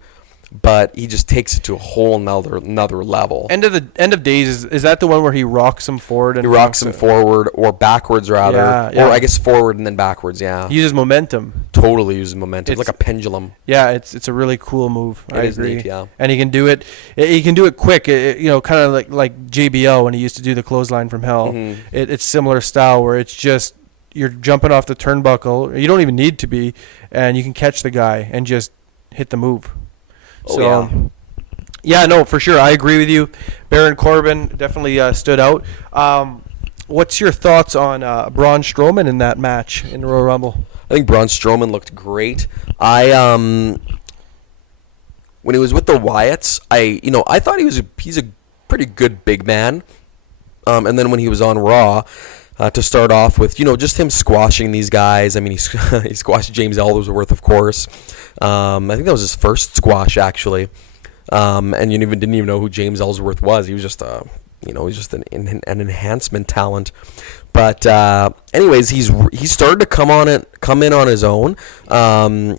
but he just takes it to a whole another level. End of Days is that the one where he rocks him forward and He rocks him forward or backwards rather, Yeah. or I guess forward and then backwards. Yeah, He uses momentum. totally uses momentum. It's It's- like a pendulum. Yeah, it's a really cool move. I It is agree. neat, yeah. And he can do it. He can do it quick. Kind of like JBL when he used to do the clothesline from hell. Mhm. It's similar style where it's just you're jumping off the turnbuckle. You don't even need to be, and you can catch the guy and just hit the move. Oh, yeah. Yeah, no, for sure. I agree with you. Baron Corbin definitely stood out. What's your thoughts on Braun Strowman in that match in Royal Rumble? I think Braun Strowman looked great. When he was with the Wyatts, I thought he's a pretty good big man. And then when he was on Raw, to start off with, just him squashing these guys. I mean, he squashed James Ellsworth, of course. I think that was his first squash, actually. And you didn't even know who James Ellsworth was. He was just he's just an enhancement talent. But anyways, he's started to come in on his own.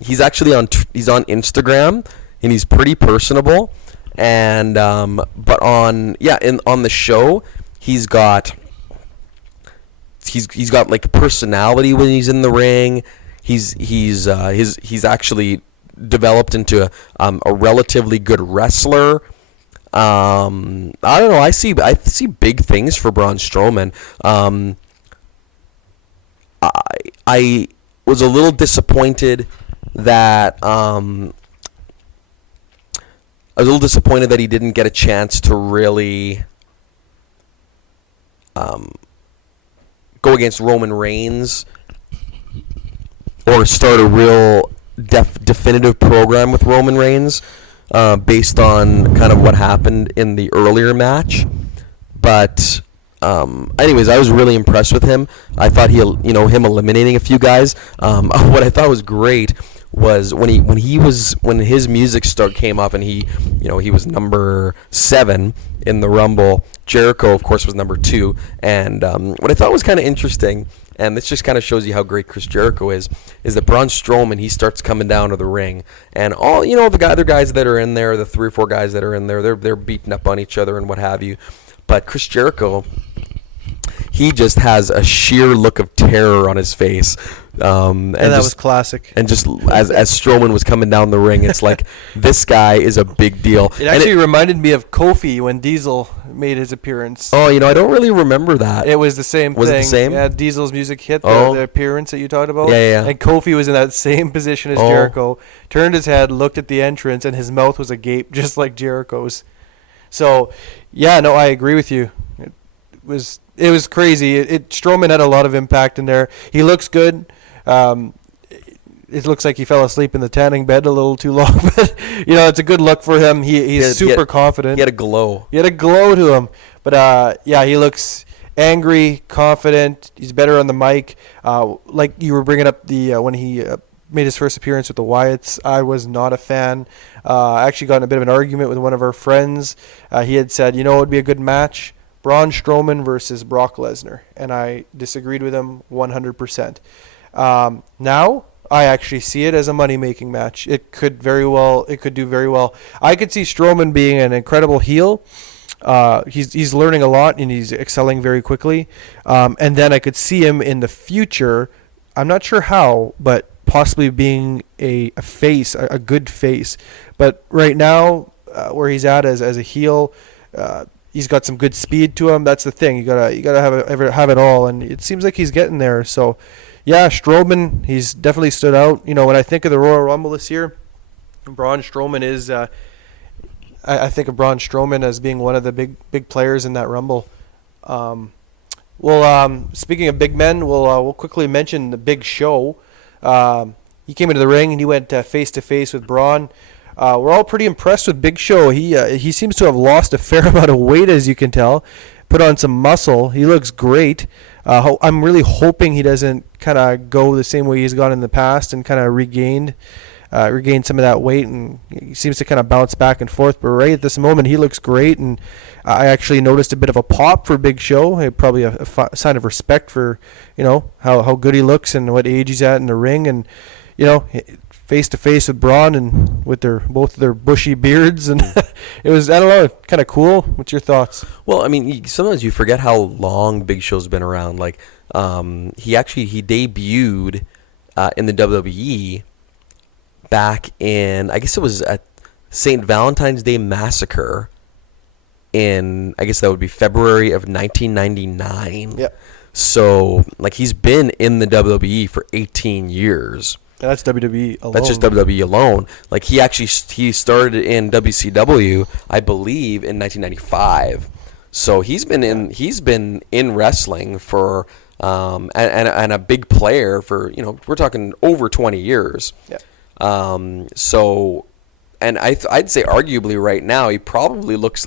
He's actually he's on Instagram, and he's pretty personable. And but on the show, he's got like personality when he's in the ring. He's actually developed into a relatively good wrestler. I don't know. I see big things for Braun Strowman. I was a little disappointed that he didn't get a chance to really go against Roman Reigns or start a real definitive program with Roman Reigns based on kind of what happened in the earlier match. But anyways, I was really impressed with him. I thought him eliminating a few guys. What I thought was great was when his music came up and he was number 7 in the Rumble. Jericho, of course, was number 2. And what I thought was kind of interesting, and this just kind of shows you how great Chris Jericho is that Braun Strowman, he starts coming down to the ring, and all the other guys that are in there, the 3 or 4 guys that are in there, they're beating up on each other and what have you. But Chris Jericho, he just has a sheer look of terror on his face. And that was classic. And just as Strowman was coming down the ring, it's like, this guy is a big deal. It actually reminded me of Kofi when Diesel made his appearance. Oh, I don't really remember that. It was the same thing. Was it the same? Yeah, Diesel's music hit the appearance that you talked about. Yeah. And Kofi was in that same position as Jericho. Turned his head, looked at the entrance, and his mouth was agape, just like Jericho's. So, yeah, no, I agree with you. It was crazy. Strowman had a lot of impact in there. He looks good. It looks like he fell asleep in the tanning bed a little too long, but it's a good look for him. He's super confident. He had a glow. He had a glow to him. But he looks angry, confident. He's better on the mic. Like you were bringing up when he made his first appearance with the Wyatts, I was not a fan. I actually got in a bit of an argument with one of our friends. He had said, it would be a good match, Braun Strowman versus Brock Lesnar, and I disagreed with him 100%. Now I actually see it as a money-making match. It could do very well. I could see Strowman being an incredible heel. He's learning a lot and he's excelling very quickly. And then I could see him in the future. I'm not sure how, but possibly being a face, a good face. But right now, where he's at as a heel, he's got some good speed to him. That's the thing. You gotta have it all, and it seems like he's getting there. So, yeah, Strowman, he's definitely stood out. When I think of the Royal Rumble this year, Braun Strowman is. I think of Braun Strowman as being one of the big players in that Rumble. Well, speaking of big men, we'll quickly mention the Big Show. He came into the ring and he went face to face with Braun. We're all pretty impressed with Big Show. He seems to have lost a fair amount of weight, as you can tell. Put on some muscle. He looks great. I'm really hoping he doesn't kind of go the same way he's gone in the past and kind of regain some of that weight, and he seems to kind of bounce back and forth. But right at this moment, he looks great, and I actually noticed a bit of a pop for Big Show. Probably a sign of respect for, how good he looks and what age he's at in the ring, and face to face with Braun and with both their bushy beards, and it was, I don't know, kind of cool. What's your thoughts? Well, I mean, sometimes you forget how long Big Show's been around. Like, he debuted in the WWE back in, I guess it was at St. Valentine's Day Massacre in, I guess that would be February of 1999. Yeah. So, like, he's been in the WWE for 18 years. And that's WWE alone. That's just WWE alone. Like, he started in WCW, I believe, in 1995. So he's been in wrestling for and a big player for, we're talking over 20 years. Yeah. So, and I'd say arguably right now he probably looks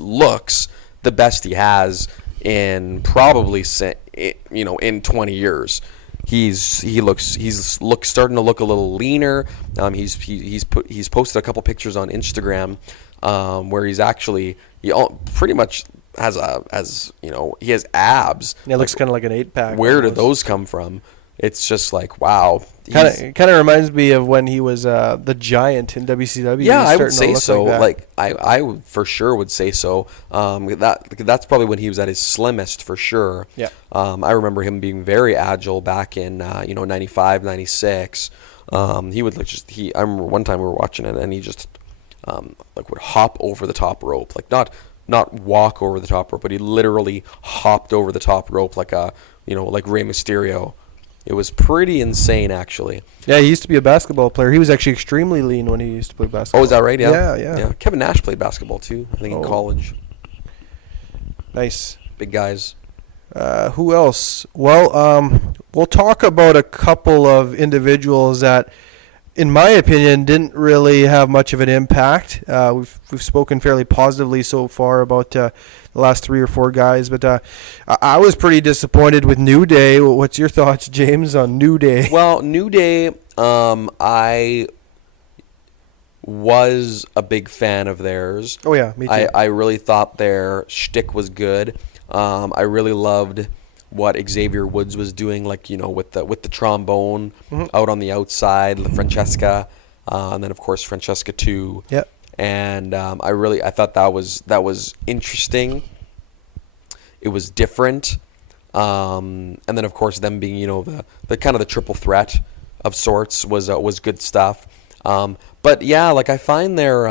the best he has in probably in 20 years. He's starting to look a little leaner. He's posted a couple pictures on Instagram where he pretty much he has abs. Yeah, it looks kind of like an 8-pack. Where did those come from? It's just like, wow. Kind of reminds me of when he was the Giant in WCW. Yeah, I would He's starting to say look so. like I would for sure would say so. That's probably when he was at his slimmest for sure. Yeah. I remember him being very agile back in 95, 96. He would I remember one time we were watching it and he just would hop over the top rope, like not walk over the top rope, but he literally hopped over the top rope like like Rey Mysterio. It was pretty insane, actually. Yeah, he used to be a basketball player. He was actually extremely lean when he used to play basketball. Oh, is that right? Yeah. Yeah. Kevin Nash played basketball, too, I think, in college. Nice. Big guys. Who else? Well, we'll talk about a couple of individuals that, in my opinion, didn't really have much of an impact. We've spoken fairly positively so far about the last 3 or 4 guys, but I was pretty disappointed with New Day. What's your thoughts, James, on New Day? Well, New Day, I was a big fan of theirs. Oh yeah, me too. I really thought their shtick was good. I really loved what Xavier Woods was doing, with the trombone out on the outside, Francesca, and then of course Francesca too. Yep. And I thought that was interesting. It was different, and then of course them being the kind of the triple threat of sorts was good stuff. But yeah, I find their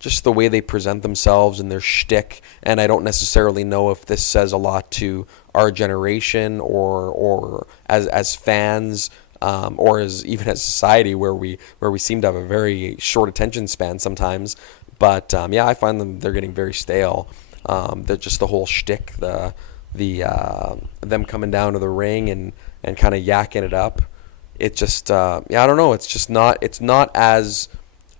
just the way they present themselves and their shtick, and I don't necessarily know if this says a lot to our generation or as fans, or even as society, where we seem to have a very short attention span sometimes. But yeah, I find they're getting very stale. That just the whole shtick, them coming down to the ring and kind of yakking it up. It just I don't know. It's not as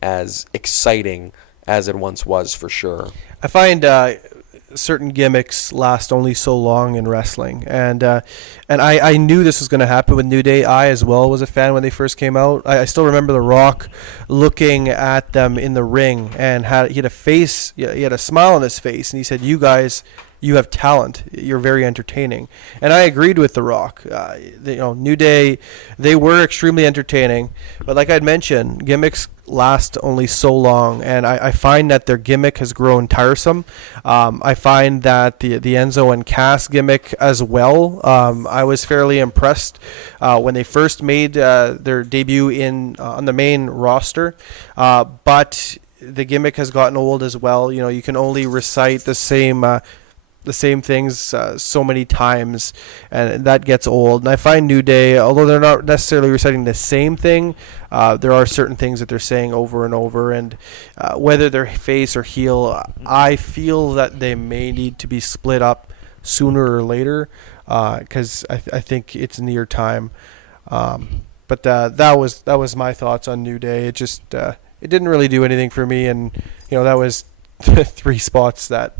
exciting as it once was, for sure. I find certain gimmicks last only so long in wrestling, and I knew this was going to happen with New Day. I as well was a fan when they first came out. I still remember The Rock looking at them in the ring, and he had a smile on his face, and he said, "You guys, you have talent. You're very entertaining." And I agreed with The Rock. New Day, they were extremely entertaining, but like I'd mentioned, gimmicks last only so long, and I find that their gimmick has grown tiresome. I find that the Enzo and Cass gimmick as well. I was fairly impressed when they first made their debut on the main roster, but the gimmick has gotten old as well. You can only recite the same the same things so many times, and that gets old. And I find New Day, although they're not necessarily reciting the same thing, there are certain things that they're saying over and over. And whether they're face or heel, I feel that they may need to be split up sooner or later, because I think it's near time. But that was my thoughts on New Day. It just it didn't really do anything for me, and that was 3 spots that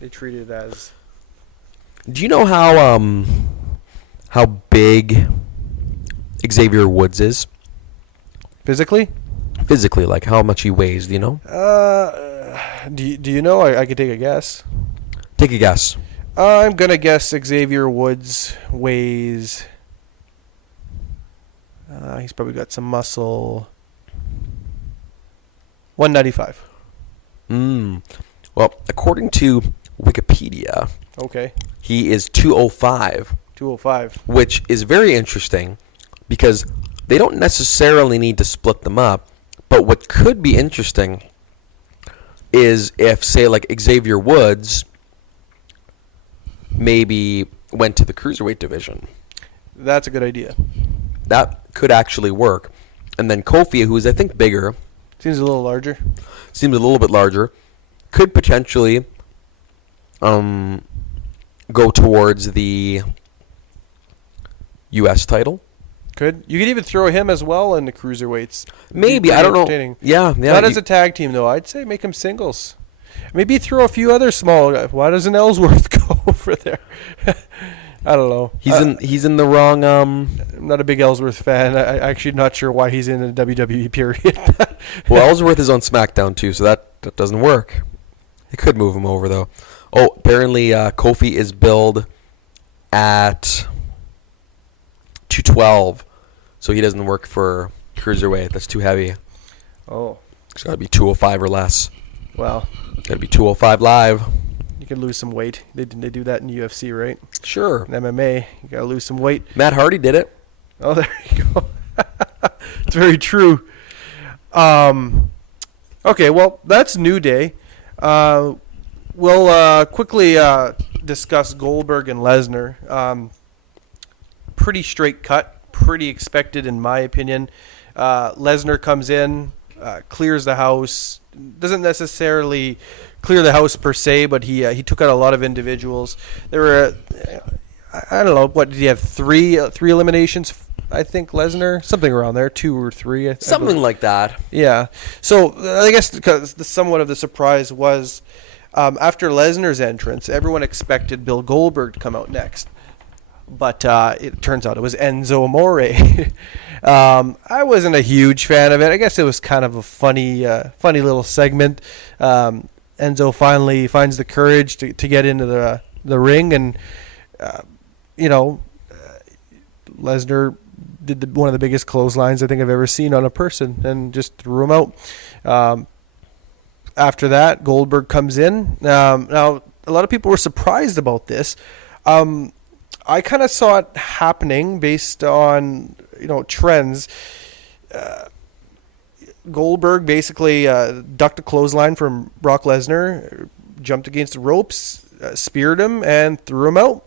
they treated as. Do you know how big Xavier Woods is Physically? physically? Like how much he weighs? Do you know? Do you know? I could take a guess. Take a guess. I'm gonna guess Xavier Woods weighs. He's probably got some muscle. 195. Well, according to Wikipedia, Okay. he is 205, 205. which is very interesting because they don't necessarily need to split them up. But what could be interesting is if, say, like Xavier Woods maybe went to the cruiserweight division. That's a good idea. That could actually work. And then Kofi, who is, I think, bigger, Seems a little larger. seems a little bit larger, could potentially go towards the U.S. title. You could even throw him as well in the cruiserweights. Maybe, Pretty I don't know. entertaining. Yeah. Not as a tag team though. I'd say make him singles. Maybe throw a few other small guys. Why doesn't Ellsworth go over there? I don't know. He's in the wrong. I'm not a big Ellsworth fan. I actually not sure why he's in the WWE period. Well, Ellsworth is on SmackDown too, so that doesn't work. They could move him over though. Oh, apparently Kofi is billed at 212, so he doesn't work for cruiserweight. That's too heavy. Oh, It's got to be 205 or less. well, Got to be 205 live. you can lose some weight. They do that in UFC, right? Sure. In MMA, you gotta lose some weight. Matt Hardy did it. Oh, there you go. It's very true. Okay, well, that's New Day. We'll quickly discuss Goldberg and Lesnar. Pretty straight cut, pretty expected in my opinion. Lesnar comes in, clears the house. Doesn't necessarily clear the house per se, but he took out a lot of individuals. There were, I don't know, what did he have? Three eliminations? I think Lesnar, something around there, 2 or 3. I Something believe. like that. Yeah. So I guess because somewhat of the surprise was after Lesnar's entrance, everyone expected Bill Goldberg to come out next. But it turns out it was Enzo Amore. I wasn't a huge fan of it. I guess it was kind of a funny little segment. Enzo finally finds the courage to get into the ring, and Lesnar did one of the biggest clotheslines I think I've ever seen on a person, and just threw him out. After that, Goldberg comes in. Now, a lot of people were surprised about this. I kind of saw it happening based on trends. Goldberg basically ducked a clothesline from Brock Lesnar, jumped against the ropes, speared him, and threw him out.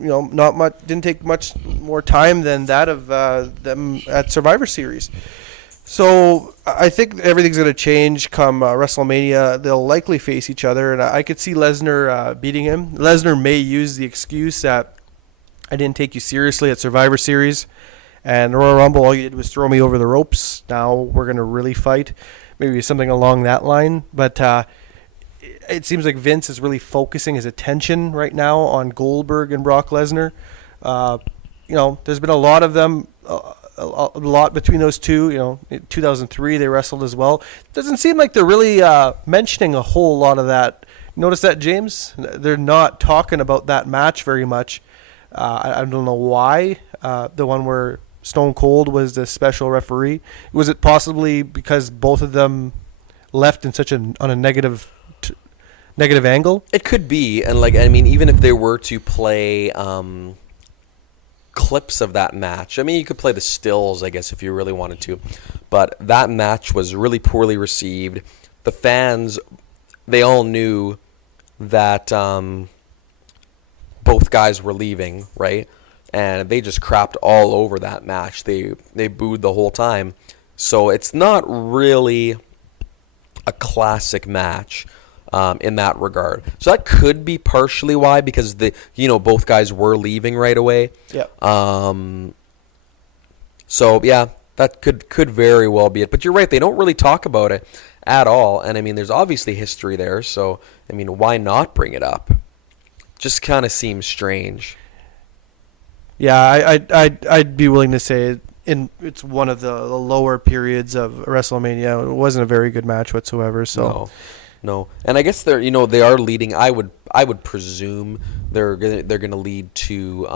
Not much. Didn't take much more time than that of them at Survivor Series. So I think everything's going to change come WrestleMania. They'll likely face each other, and I could see Lesnar beating him. Lesnar may use the excuse that I didn't take you seriously at Survivor Series, and Royal Rumble, all you did was throw me over the ropes. Now we're going to really fight. Maybe something along that line. But it seems like Vince is really focusing his attention right now on Goldberg and Brock Lesnar. There's been a lot of them. A lot between those two. In 2003 they wrestled as well. Doesn't seem like they're really mentioning a whole lot of that. Notice that, James? They're not talking about that match very much. I don't know why. The one where Stone Cold was the special referee. Was it possibly because both of them left in such on a negative angle? It could be, and even if they were to play clips of that match, you could play the stills, I guess, if you really wanted to, but that match was really poorly received. The fans, they all knew that both guys were leaving, right? And they just crapped all over that match. They booed the whole time. So it's not really a classic match in that regard. So that could be partially why, because both guys were leaving right away. Yeah. So yeah, that could very well be it. But you're right, they don't really talk about it at all. And I mean, there's obviously history there. So I mean, why not bring it up? Just kind of seems strange. Yeah, I'd be willing to say it's one of the lower periods of WrestleMania. It wasn't a very good match whatsoever. So No. And I guess they are leading. I would presume they're gonna lead to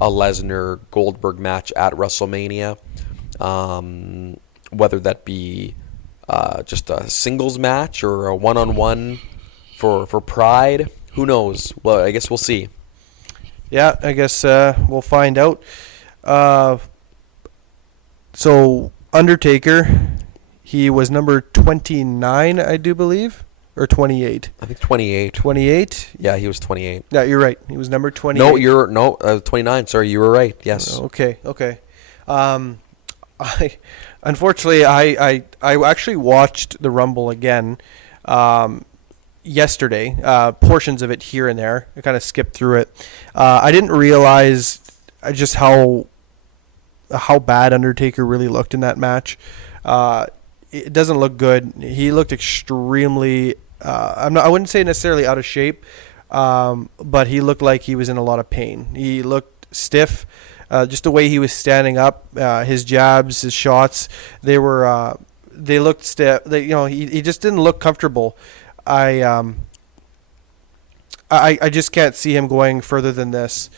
a Lesnar Goldberg match at WrestleMania, whether that be just a singles match or a one-on-one for Pride. Who knows? Well, I guess we'll see. yeah, I guess we'll find out. So Undertaker, he was number 29, I do believe, or 28. I think 28. 28. Yeah, he was 28. Yeah, you're right. He was number 28. No, 29. Sorry, you were right. Yes. Okay. Unfortunately, I actually watched the Rumble again yesterday. Portions of it here and there. I kind of skipped through it. I didn't realize just how bad Undertaker really looked in that match. It doesn't look good. He looked extremely. I wouldn't say necessarily out of shape, but he looked like he was in a lot of pain. He looked stiff. Just the way he was standing up, his jabs, his shots, they looked stiff. He just didn't look comfortable. I just can't see him going further than this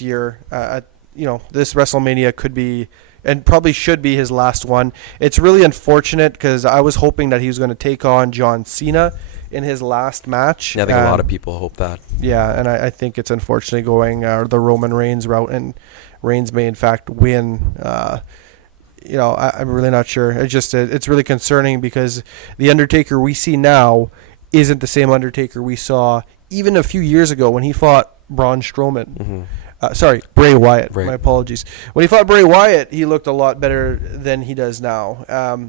year. This WrestleMania could be and probably should be his last one. It's really unfortunate because I was hoping that he was going to take on John Cena in his last match. Yeah, I think a lot of people hope that. Yeah, and I think it's unfortunately going the Roman Reigns route, and Reigns may in fact win. I'm really not sure. It's really concerning because the Undertaker we see now isn't the same Undertaker we saw even a few years ago when he fought Braun Strowman. Mm-hmm. Bray Wyatt. Right. My apologies. When he fought Bray Wyatt, he looked a lot better than he does now.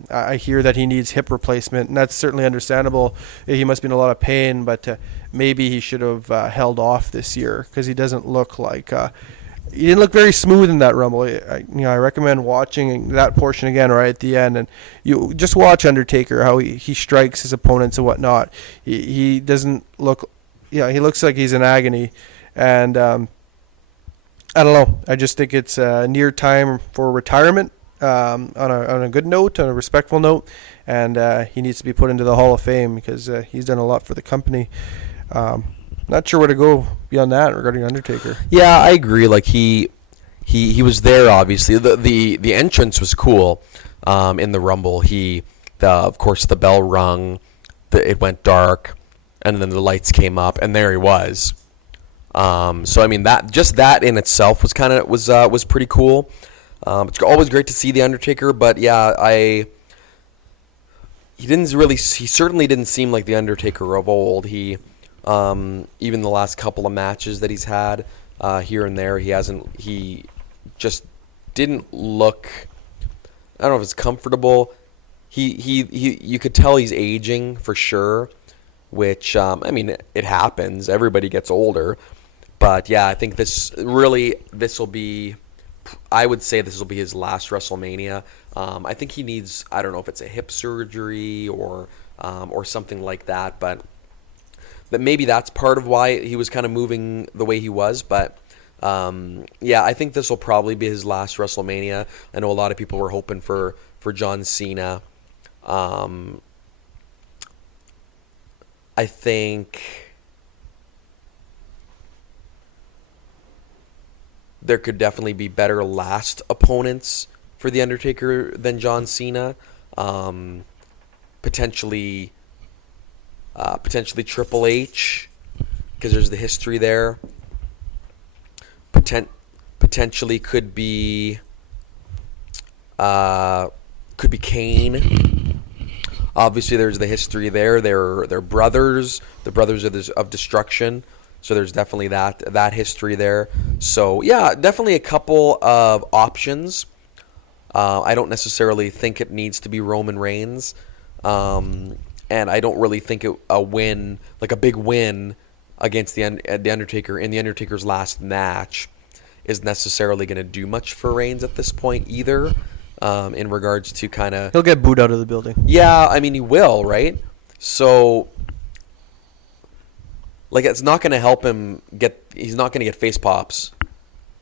I hear that he needs hip replacement, and that's certainly understandable. He must be in a lot of pain, but maybe he should have held off this year because he doesn't look like. He didn't look very smooth in that Rumble. I recommend watching that portion again right at the end, and you just watch Undertaker how he strikes his opponents and whatnot. He doesn't look. Yeah, he looks like he's in agony, and. I don't know. I just think it's near time for retirement on a good note, on a respectful note, and he needs to be put into the Hall of Fame because he's done a lot for the company. Not sure where to go beyond that regarding Undertaker. Yeah, I agree. Like he was there. Obviously, the entrance was cool in the Rumble. Of course, the bell rung, it went dark, and then the lights came up, and there he was. So I mean that in itself was was pretty cool. It's always great to see the Undertaker, but yeah, he certainly didn't seem like the Undertaker of old. He even the last couple of matches that he's had here and there, he just didn't look. I don't know if it's comfortable. You could tell he's aging for sure, which it happens. Everybody gets older. But yeah, I think this will be. I would say this will be his last WrestleMania. I think he needs. I don't know if it's a hip surgery or something like that. But maybe that's part of why he was kind of moving the way he was. But yeah, I think this will probably be his last WrestleMania. I know a lot of people were hoping for John Cena. I think. There could definitely be better last opponents for The Undertaker than John Cena. Potentially Triple H, because there's the history there. Potentially could be Kane. Obviously, there's the history there. They're brothers, the brothers of destruction. So there's definitely that history there. So yeah, definitely a couple of options. I don't necessarily think it needs to be Roman Reigns, and I don't really think a win, like a big win against the Undertaker in the Undertaker's last match, is necessarily going to do much for Reigns at this point either. In regards to kind of, He'll get booed out of the building. yeah, I mean he will, right? So like it's not going to help him get. He's not going to get face pops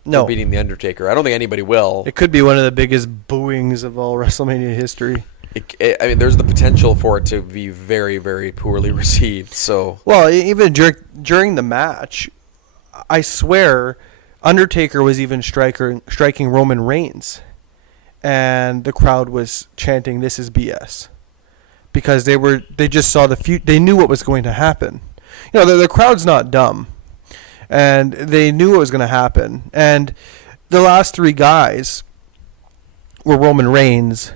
No, for beating the Undertaker. I don't think anybody will. it could be one of the biggest booings of all WrestleMania history. I mean, there's the potential for it to be very, very poorly received. So Well, even during the match, I swear, Undertaker was even striking Roman Reigns, and the crowd was chanting, "This is BS," because they just saw they knew what was going to happen. You know, the crowd's not dumb, and they knew what was going to happen. And the last three guys were Roman Reigns,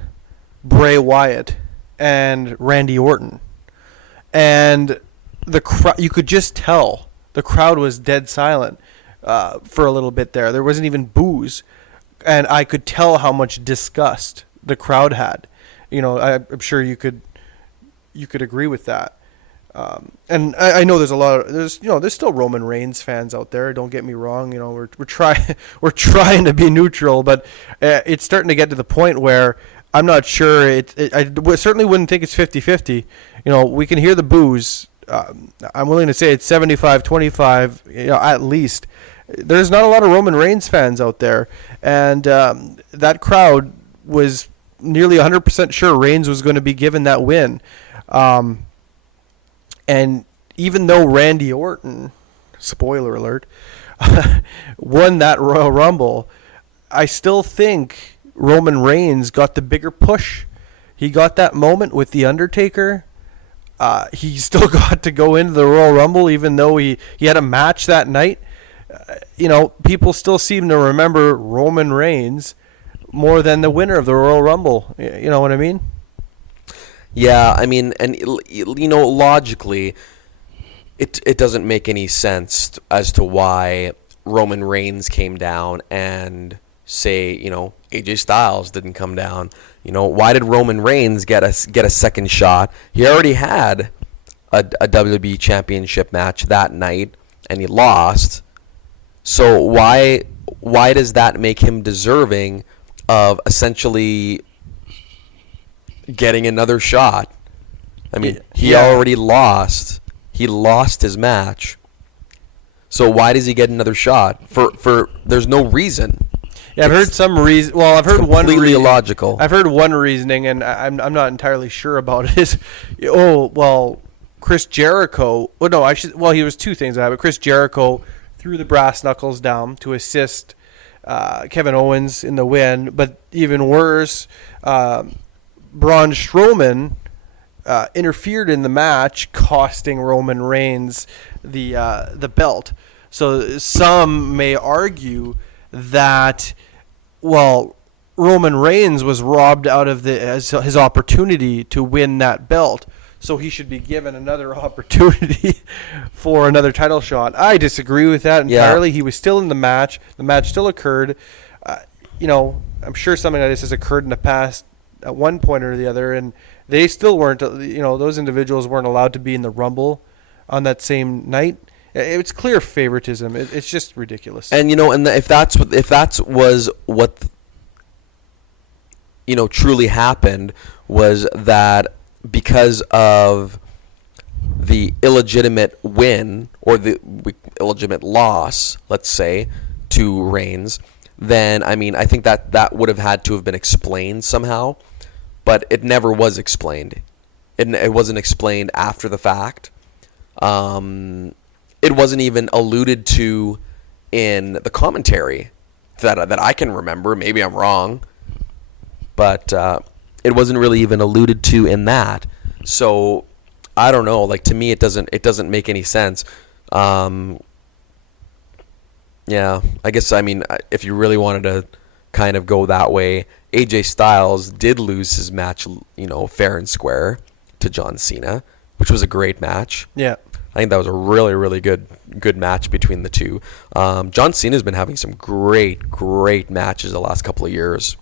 Bray Wyatt, and Randy Orton. And you could just tell the crowd was dead silent for a little bit there. There wasn't even boos, and I could tell how much disgust the crowd had. You know, I'm sure you could agree with that. And I know there's still Roman Reigns fans out there. Don't get me wrong. You know, we're trying to be neutral, but it's starting to get to the point where I'm not sure. I certainly wouldn't think it's 50-50. You know, we can hear the boos. I'm willing to say it's 75-25, you know, at least. There's not a lot of Roman Reigns fans out there, and that crowd was nearly 100% sure Reigns was going to be given that win. And even though Randy Orton, spoiler alert, won that Royal Rumble, I still think Roman Reigns got the bigger push. He got that moment with The Undertaker. He still got to go into the Royal Rumble even though he had a match that night. You know, people still seem to remember Roman Reigns more than the winner of the Royal Rumble. You know what I mean? yeah, I mean, and you know, logically, it doesn't make any sense as to why Roman Reigns came down and say, you know, AJ Styles didn't come down. You know, why did Roman Reigns get a second shot? He already had a WWE Championship match that night and he lost. So why does that make him deserving of essentially getting another shot? I mean, he already lost. He lost his match. So why does he get another shot? For there's no reason. Yeah, I've heard some reason. Well, I've heard one completely illogical. I've heard one reasoning, and I'm not entirely sure about it. Is Chris Jericho. Well, no, he was two things that happened. Chris Jericho threw the brass knuckles down to assist Kevin Owens in the win, but even worse, Braun Strowman interfered in the match, costing Roman Reigns the belt. So some may argue that, well, Roman Reigns was robbed out of his opportunity to win that belt, so he should be given another opportunity for another title shot. I disagree with that entirely. Yeah. He was still in the match. The match still occurred. You know, I'm sure something like this has occurred in the past at one point or the other, and they still weren't, you know, those individuals weren't allowed to be in the Rumble on that same night. It's clear favoritism. It's just ridiculous. And you know, and if that was what you know truly happened, was that because of the illegitimate win or the illegitimate loss, let's say, to Reigns, then I mean I think that would have had to have been explained somehow, but it never was explained. It wasn't explained after the fact. It wasn't even alluded to in the commentary that I can remember. Maybe I'm wrong, but it wasn't really even alluded to in that. So I don't know. Like, to me, it doesn't make any sense. Yeah, I guess, I mean, if you really wanted to kind of go that way, AJ Styles did lose his match, you know, fair and square to John Cena, which was a great match. Yeah. I think that was a really, really good match between the two. John Cena's been having some great matches the last couple of years.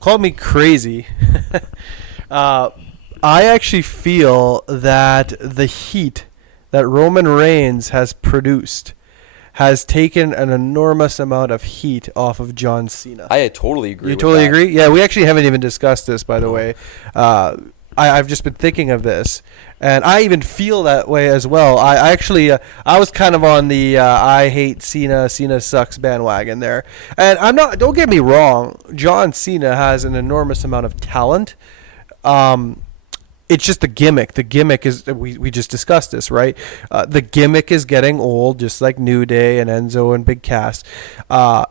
Call me crazy. I actually feel that the heat that Roman Reigns has produced has taken an enormous amount of heat off of John Cena. I totally agree. You with totally that. agree? Yeah, we actually haven't even discussed this, by the way. I've just been thinking of this, and I even feel that way as well. I actually, I was kind of on the I hate Cena sucks bandwagon there. And I'm not, don't get me wrong, John Cena has an enormous amount of talent. It's just the gimmick. The gimmick is, we just discussed this, right? The gimmick is getting old, just like New Day and Enzo and Big Cass. And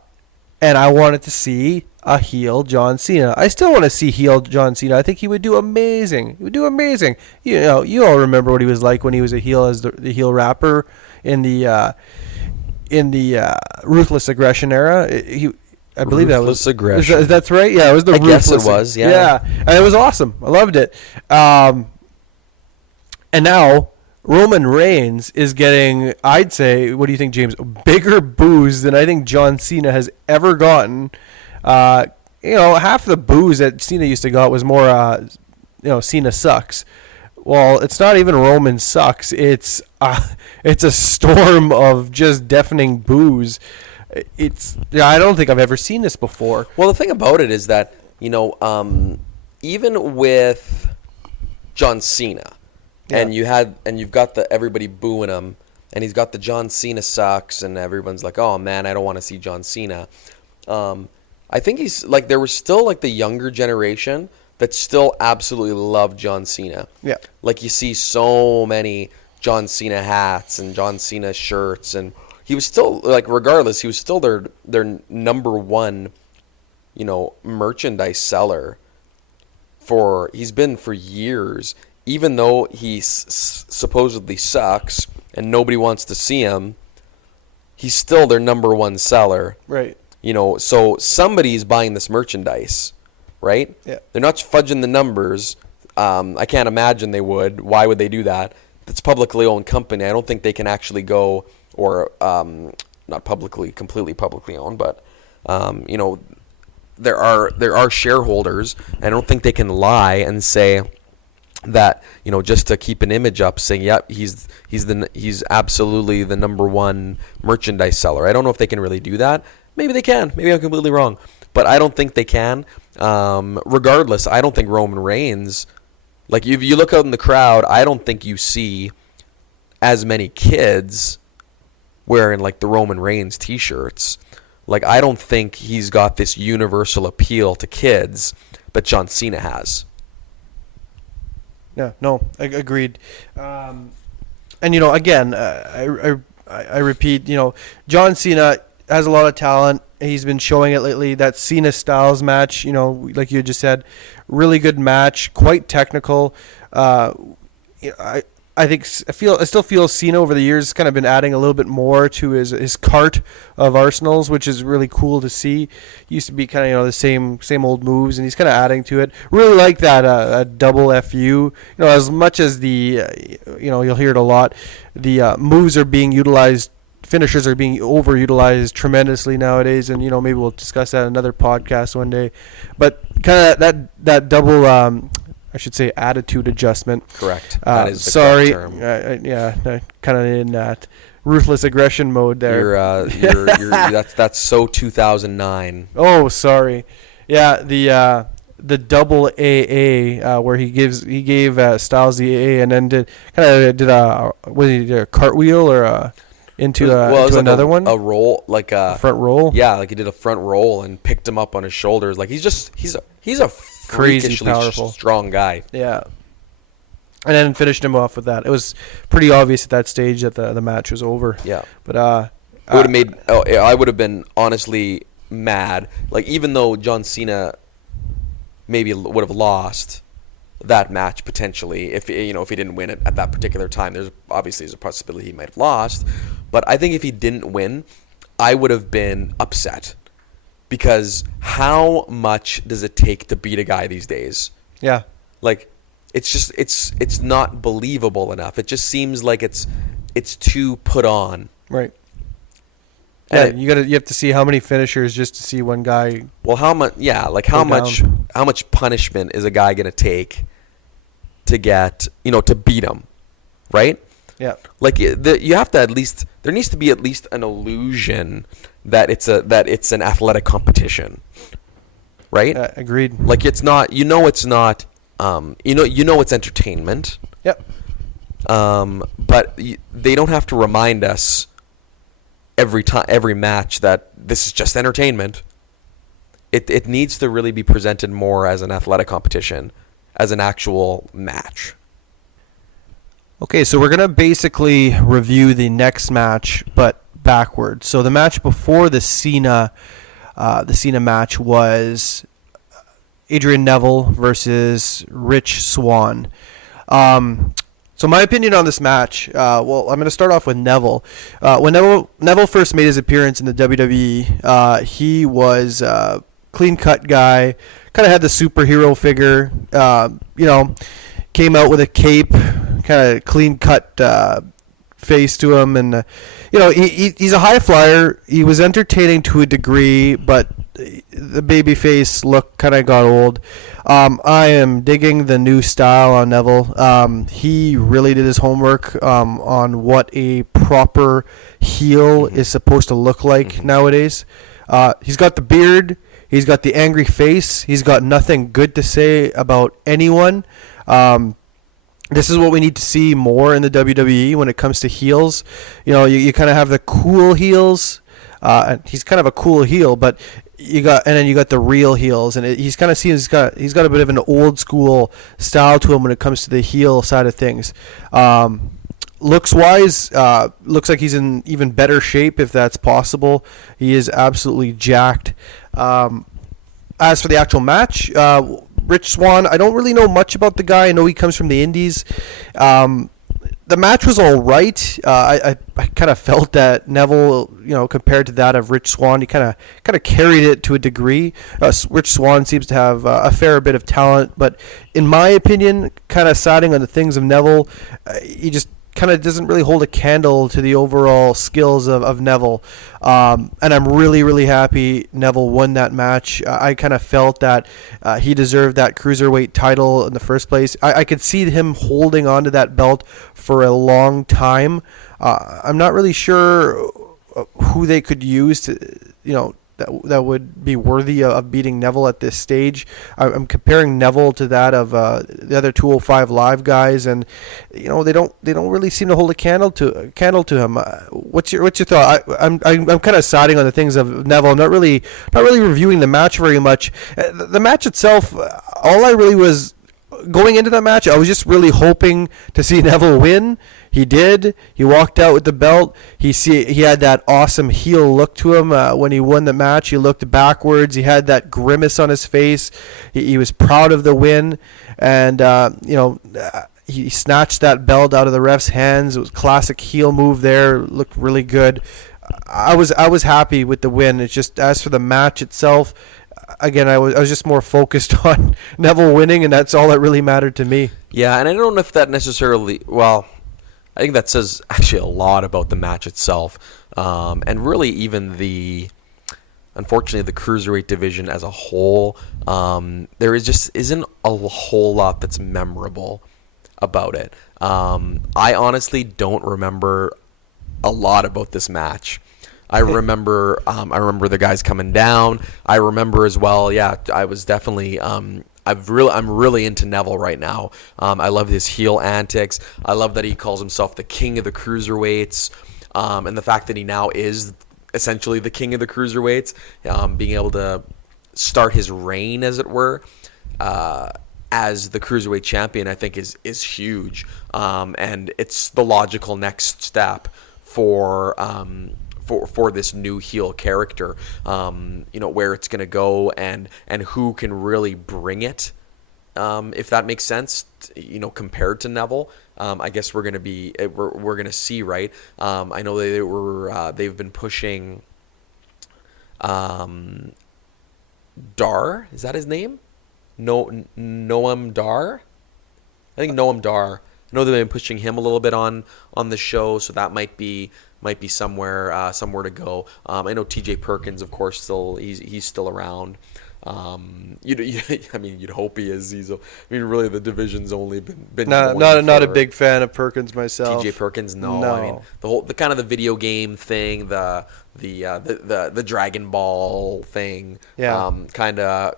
I wanted to see a heel John Cena. I still want to see heel John Cena. I think he would do amazing. He would do amazing. You know, you all remember what he was like when he was a heel as the heel rapper in the Ruthless Aggression era. I believe that was Ruthless Aggression. That's right. Yeah, it was the I guess it Ruthless. was, yeah. Yeah, and it was awesome. I loved it. And now Roman Reigns is getting, I'd say, what do you think, James? Bigger boos than I think John Cena has ever gotten. Half the boos that Cena used to got was more, Cena sucks. Well, it's not even Roman sucks. It's a storm of just deafening boos. I don't think I've ever seen this before. Well, the thing about it is that, even with John Cena, and you've got everybody booing him, and he's got the John Cena sucks, and everyone's like, oh man, I don't want to see John Cena. I think he's like, there was still like the younger generation that still absolutely loved John Cena. Yeah. Like you see so many John Cena hats and John Cena shirts, and he was still, like, regardless, he was still their number one, merchandise seller. He's been for years, even though he supposedly sucks and nobody wants to see him, he's still their number one seller. Right. So somebody's buying this merchandise, right? Yeah. They're not fudging the numbers. I can't imagine they would. Why would they do that? It's a publicly owned company. I don't think they can actually go, or not completely publicly owned, but there are shareholders. I don't think they can lie and say that, just to keep an image up, saying, yep, he's absolutely the number one merchandise seller. I don't know if they can really do that. Maybe they can. Maybe I'm completely wrong, but I don't think they can. Regardless, I don't think Roman Reigns, like, if you look out in the crowd, I don't think you see as many kids wearing like the Roman Reigns t-shirts. Like, I don't think he's got this universal appeal to kids that John Cena has. Yeah, no, agreed. And again, I repeat, John Cena has a lot of talent. He's been showing it lately. That Cena Styles match, like you just said, really good match, quite technical. I still feel Cena over the years has kind of been adding a little bit more to his cart of arsenals, which is really cool to see. He used to be kind of the same old moves, and he's kind of adding to it. Really like that double FU. As much as the you'll hear it a lot. The moves are being utilized. Finishers are being overutilized tremendously nowadays, and maybe we'll discuss that in another podcast one day. But kind of that double. I should say attitude adjustment. Correct. That is the correct term. Kind of in that ruthless aggression mode there. That's so 2009. Oh, sorry. Yeah, the double AA where he gave Styles the AA and then did a cartwheel or into another one. A roll, like a front roll. Yeah, like he did a front roll and picked him up on his shoulders. Like he's a crazy freakishly powerful, strong guy. Yeah. And then finished him off with that. It was pretty obvious at that stage that the match was over. Yeah. But I would have been honestly mad. Like, even though John Cena maybe would have lost that match potentially if he didn't win it at that particular time. There's a possibility he might have lost, but I think if he didn't win, I would have been upset, because how much does it take to beat a guy these days? Yeah. Like, it's just it's not believable enough. It just seems like it's too put on. Right. And Yeah, you have to see how many finishers just to see one guy. Well, how much? Yeah, like how Go much? down. How much punishment is a guy gonna take to get to beat him, right? Yeah. Like you have to at least there needs to be at least an illusion that it's an athletic competition, right? Agreed. Like it's not. It's not. It's entertainment. Yep. But they don't have to remind us every match that this is just entertainment. It needs to really be presented more as an athletic competition, as an actual match. Okay, so we're gonna basically review the next match, but backwards. So the match before the Cena match was Adrian Neville versus Rich Swann. So my opinion on this match, well, I'm going to start off with Neville. When Neville first made his appearance in the WWE, he was a clean-cut guy, kind of had the superhero figure, came out with a cape, kind of clean-cut face to him, and he's a high flyer. He was entertaining to a degree, but the babyface look kind of got old. I am digging the new style on Neville. He really did his homework on what a proper heel is supposed to look like nowadays. He's got the beard. He's got the angry face. He's got nothing good to say about anyone. This is what we need to see more in the WWE when it comes to heels. You kind of have the cool heels. And he's kind of a cool heel, but you got the real heels, and he's kind of he's got a bit of an old school style to him when it comes to the heel side of things. Looks wise, looks like he's in even better shape if that's possible. He is absolutely jacked. As for the actual match, Rich Swann, I don't really know much about the guy. I know he comes from the Indies. The match was all right. I kind of felt that Neville, compared to that of Rich Swann, he kind of carried it to a degree. Rich Swann seems to have a fair bit of talent, but in my opinion, kind of siding on the things of Neville, he just kind of doesn't really hold a candle to the overall skills of Neville. And I'm really, really happy Neville won that match. I kind of felt that he deserved that cruiserweight title in the first place. I could see him holding on to that belt for a long time. I'm not really sure who they could use to, that would be worthy of beating Neville at this stage. I'm comparing Neville to that of the other 205 Live guys, and they don't really seem to hold a candle to him. What's your thought? I'm kind of siding on the things of Neville. I'm not really reviewing the match very much. The match itself, all I really was going into that match, I was just really hoping to see Neville win. He did. He walked out with the belt. He had that awesome heel look to him when he won the match. He looked backwards. He had that grimace on his face. He was proud of the win, and he snatched that belt out of the ref's hands. It was a classic heel move there. Looked really good. I was happy with the win. It's just, as for the match itself, again, I was just more focused on Neville winning, and that's all that really mattered to me. Yeah, and I don't know if that necessarily. Well, I think that says actually a lot about the match itself, and really even unfortunately, the cruiserweight division as a whole. There isn't a whole lot that's memorable about it. I honestly don't remember a lot about this match. I remember the guys coming down. I remember as well. Yeah, I was definitely. I'm really into Neville right now. I love his heel antics. I love that he calls himself the king of the cruiserweights, and the fact that he now is essentially the king of the cruiserweights, being able to start his reign, as it were, as the cruiserweight champion, I think is huge, and it's the logical next step for this new heel character, where it's going to go and who can really bring it, if that makes sense, compared to Neville. I guess we're going to see, right? I know they've been pushing Dar, is that his name? Noam Dar? I think Noam Dar. I know they've been pushing him a little bit on the show, so that might be somewhere to go. I know T.J. Perkins, of course, he's still around. I mean, you'd hope he is. Really, the division's only been not a big fan of Perkins myself. T.J. Perkins, no. No. I mean, the kind of the video game thing, the Dragon Ball thing, Yeah. kind of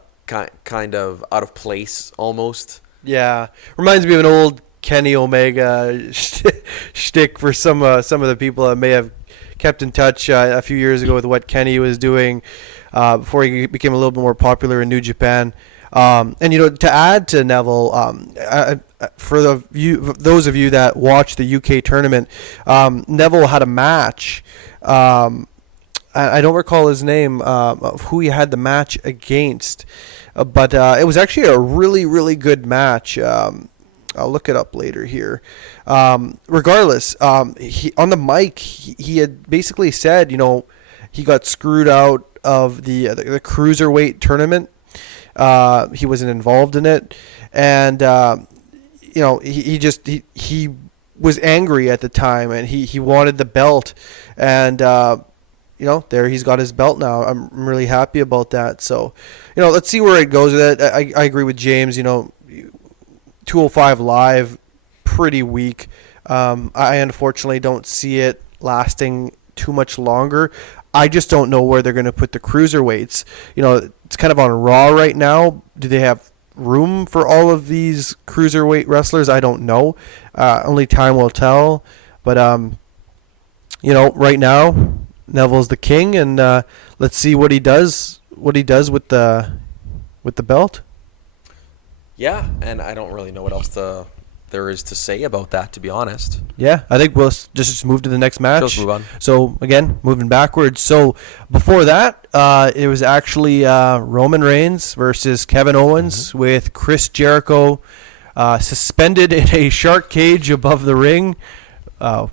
out of place almost. Yeah, reminds me of an old Kenny Omega shtick for some of the people that may have kept in touch a few years ago with what Kenny was doing before he became a little bit more popular in New Japan. And to add to Neville, for those of you that watch the UK tournament, Neville had a match. I don't recall his name of who he had the match against, but it was actually a really, really good match. I'll look it up later here. Regardless, he on the mic, he had basically said, he got screwed out of the cruiserweight tournament. He wasn't involved in it, and he was angry at the time, and he wanted the belt, and there he's got his belt now. I'm really happy about that. So, let's see where it goes with it. I agree with James. 205 Live, pretty weak. I unfortunately don't see it lasting too much longer. I just don't know where they're going to put the cruiserweights. It's kind of on Raw right now. Do they have room for all of these cruiserweight wrestlers? I don't know. Only time will tell. But right now, Neville's the king, and let's see what he does. What he does with the belt. Yeah, and I don't really know what else there is to say about that, to be honest. Yeah, I think we'll just move to the next match. Let's move on. So, again, moving backwards. So, before that, it was actually Roman Reigns versus Kevin Owens with Chris Jericho suspended in a shark cage above the ring,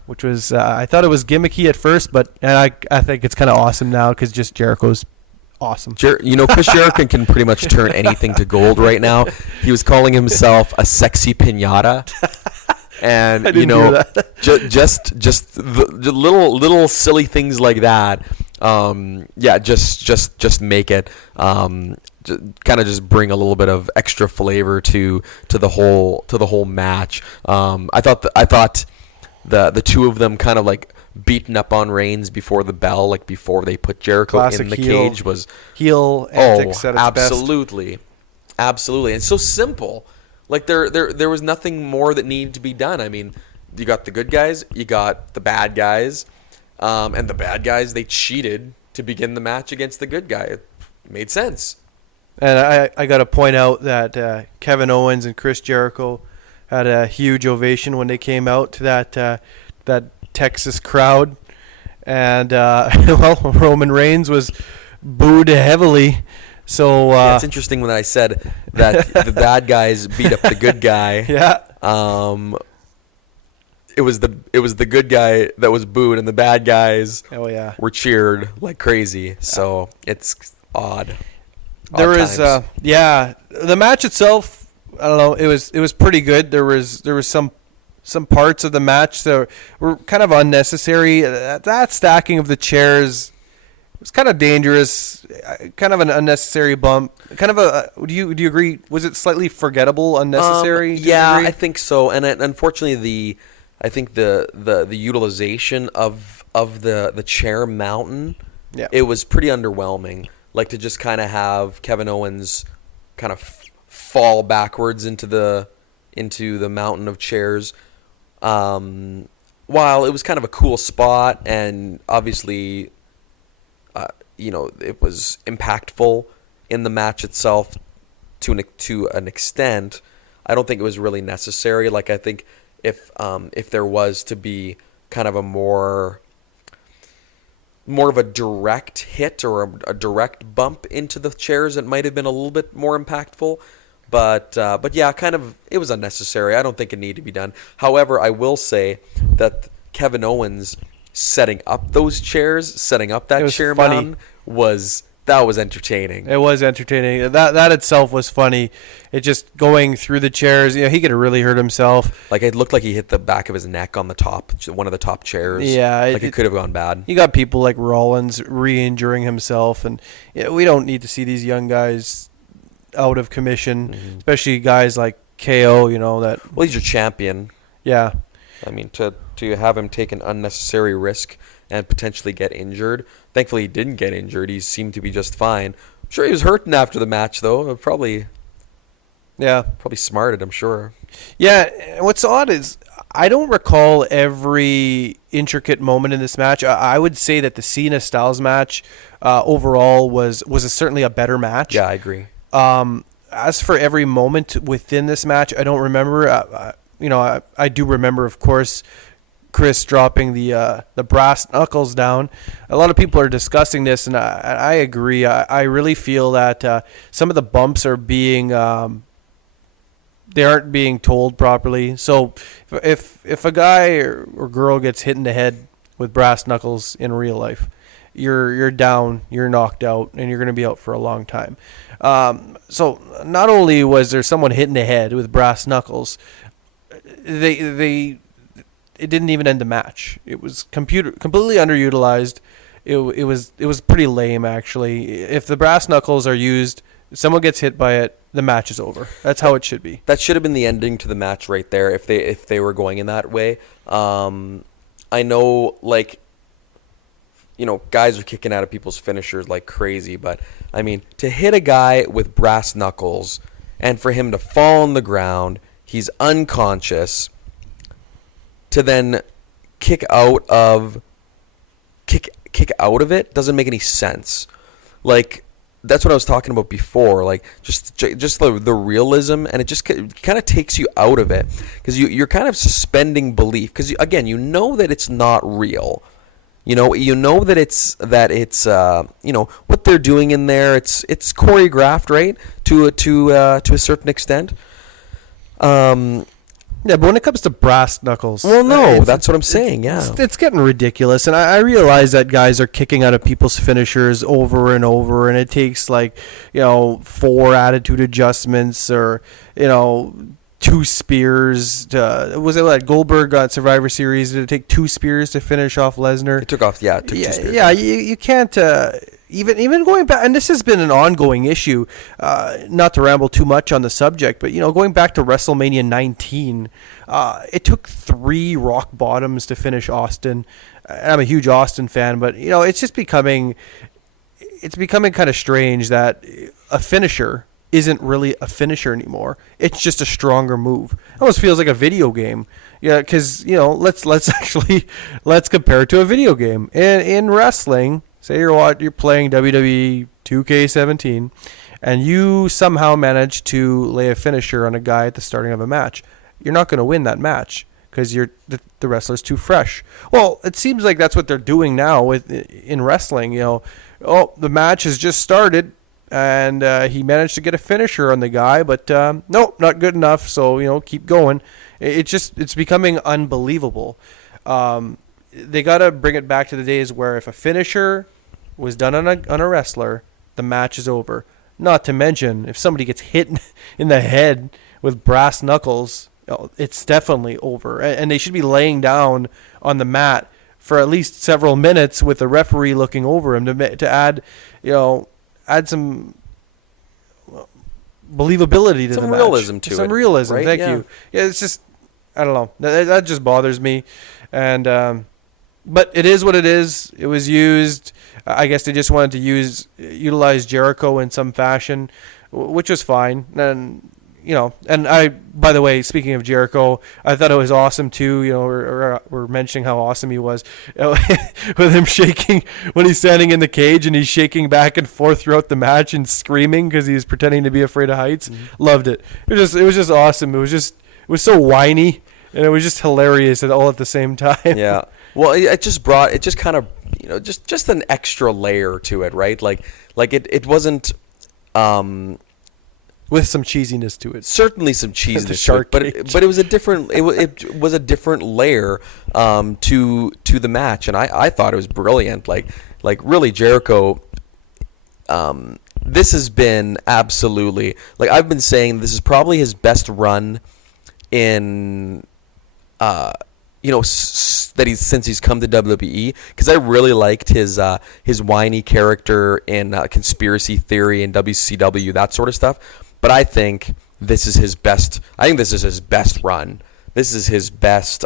which was, I thought it was gimmicky at first, but I think it's kind of awesome now because just Jericho's awesome. Chris Jericho can pretty much turn anything to gold right now. He was calling himself a sexy pinata, and just the little silly things like that. Just make it kind of just bring a little bit of extra flavor to the whole match. I thought the two of them kind of like beating up on Reigns before the bell, like before they put Jericho Classic in the heel- cage, was heel antics at its absolutely, absolutely, and so simple. Like there was nothing more that needed to be done. I mean, you got the good guys, you got the bad guys, and the bad guys, they cheated to begin the match against the good guy. It made sense. And I got to point out that Kevin Owens and Chris Jericho had a huge ovation when they came out to that Texas crowd, and Roman Reigns was booed heavily. So Yeah, it's interesting when I said that the bad guys beat up the good guy. yeah, It was the good guy that was booed, and the bad guys oh yeah. were cheered like crazy. So it's odd. There Odd was times. the match itself, I don't know, it was pretty good. There was some parts of the match that were kind of unnecessary. That stacking of the chairs was kind of dangerous, kind of an unnecessary bump. Kind of do you agree? Was it slightly forgettable, unnecessary? Do you Yeah, agree? I think so. And unfortunately, I think the utilization of the chair mountain, Yeah. it was pretty underwhelming. Like to just kind of have Kevin Owens kind of fall backwards into the mountain of chairs. While it was kind of a cool spot, and obviously, it was impactful in the match itself to an extent, I don't think it was really necessary. Like I think if there was to be kind of a more of a direct hit or a direct bump into the chairs, it might have been a little bit more impactful. But yeah, kind of, it was unnecessary. I don't think it needed to be done. However, I will say that Kevin Owens setting up those chairs, setting up that It was chair funny. mountain, that was entertaining. It was entertaining. That itself was funny. It just going through the chairs. He could have really hurt himself. Like, it looked like he hit the back of his neck on the top, one of the top chairs. Yeah, like it could have gone bad. You got people like Rollins re-injuring himself, and we don't need to see these young guys out of commission, especially guys like KO. That. Well, he's your champion. Yeah. I mean, to have him take an unnecessary risk and potentially get injured. Thankfully, he didn't get injured. He seemed to be just fine. I'm sure he was hurting after the match, though. Probably smarted, I'm sure. Yeah. What's odd is I don't recall every intricate moment in this match. I would say that the Cena Styles match overall was certainly a better match. Yeah, I agree. As for every moment within this match, I don't remember. I do remember, of course, Chris dropping the brass knuckles down. A lot of people are discussing this, and I agree. I really feel that some of the bumps are being they aren't being told properly. So if a guy or girl gets hit in the head with brass knuckles in real life, you're down, you're knocked out, and you're going to be out for a long time. So not only was there someone hit in the head with brass knuckles, it didn't even end the match. It was completely underutilized. It was pretty lame, actually. If the brass knuckles are used, someone gets hit by it, the match is over. That's how it should be. That should have been the ending to the match right there if they were going in that way. I know, guys are kicking out of people's finishers like crazy, but I mean, to hit a guy with brass knuckles and for him to fall on the ground, he's unconscious, to then kick out of it doesn't make any sense. Like, that's what I was talking about before. Like, just the realism, and it just kind of takes you out of it because you're kind of suspending belief because again, you know that it's not real. You know that it's what they're doing in there. It's choreographed, right? To a certain extent. Yeah, but when it comes to brass knuckles, well, no, that's what I'm saying. Yeah, it's getting ridiculous, and I realize that guys are kicking out of people's finishers over and over, and it takes 4 attitude adjustments or 2 spears. Was it like Goldberg got Survivor Series? Did it take 2 spears to finish off Lesnar? It took off. Yeah, it took 2 spears. Yeah, you can't. Even going back, and this has been an ongoing issue, not to ramble too much on the subject, but going back to WrestleMania 19, it took 3 rock bottoms to finish Austin. I'm a huge Austin fan, but it's just becoming kind of strange that a finisher isn't really a finisher anymore. It's just a stronger move. It almost feels like a video game. Yeah, because let's compare it to a video game. In wrestling, say you're playing WWE 2K17, and you somehow manage to lay a finisher on a guy at the starting of a match. You're not going to win that match because the wrestler's too fresh. Well, it seems like that's what they're doing now in wrestling. The match has just started, and he managed to get a finisher on the guy, but nope, not good enough. So keep going. It's becoming unbelievable. They got to bring it back to the days where if a finisher was done on a wrestler, the match is over. Not to mention, if somebody gets hit in the head with brass knuckles, it's definitely over. And they should be laying down on the mat for at least several minutes with the referee looking over him to add some believability to the match. Some realism to it. Some realism, right? thank you. Yeah, it's just, I don't know. That just bothers me. And but it is what it is. It was used. I guess they just wanted to utilize Jericho in some fashion, which was fine. And and I, by the way, speaking of Jericho, I thought it was awesome too. We're mentioning how awesome he was with him shaking when he's standing in the cage and he's shaking back and forth throughout the match and screaming because he's pretending to be afraid of heights. Mm-hmm. Loved it. It was just awesome. It was so whiny. And it was just hilarious all at the same time. Yeah. Well, it just kind of, just an extra layer to it, right? Like it wasn't, with some cheesiness to it. Certainly some cheesiness to it, but it was a different, it was a different layer, to the match. And I thought it was brilliant. Like really Jericho, this has been absolutely, like I've been saying, this is probably his best run in that he's since he's come to WWE, because I really liked his whiny character in Conspiracy Theory and WCW, that sort of stuff. But I think this is his best. I think this is his best run. This is his best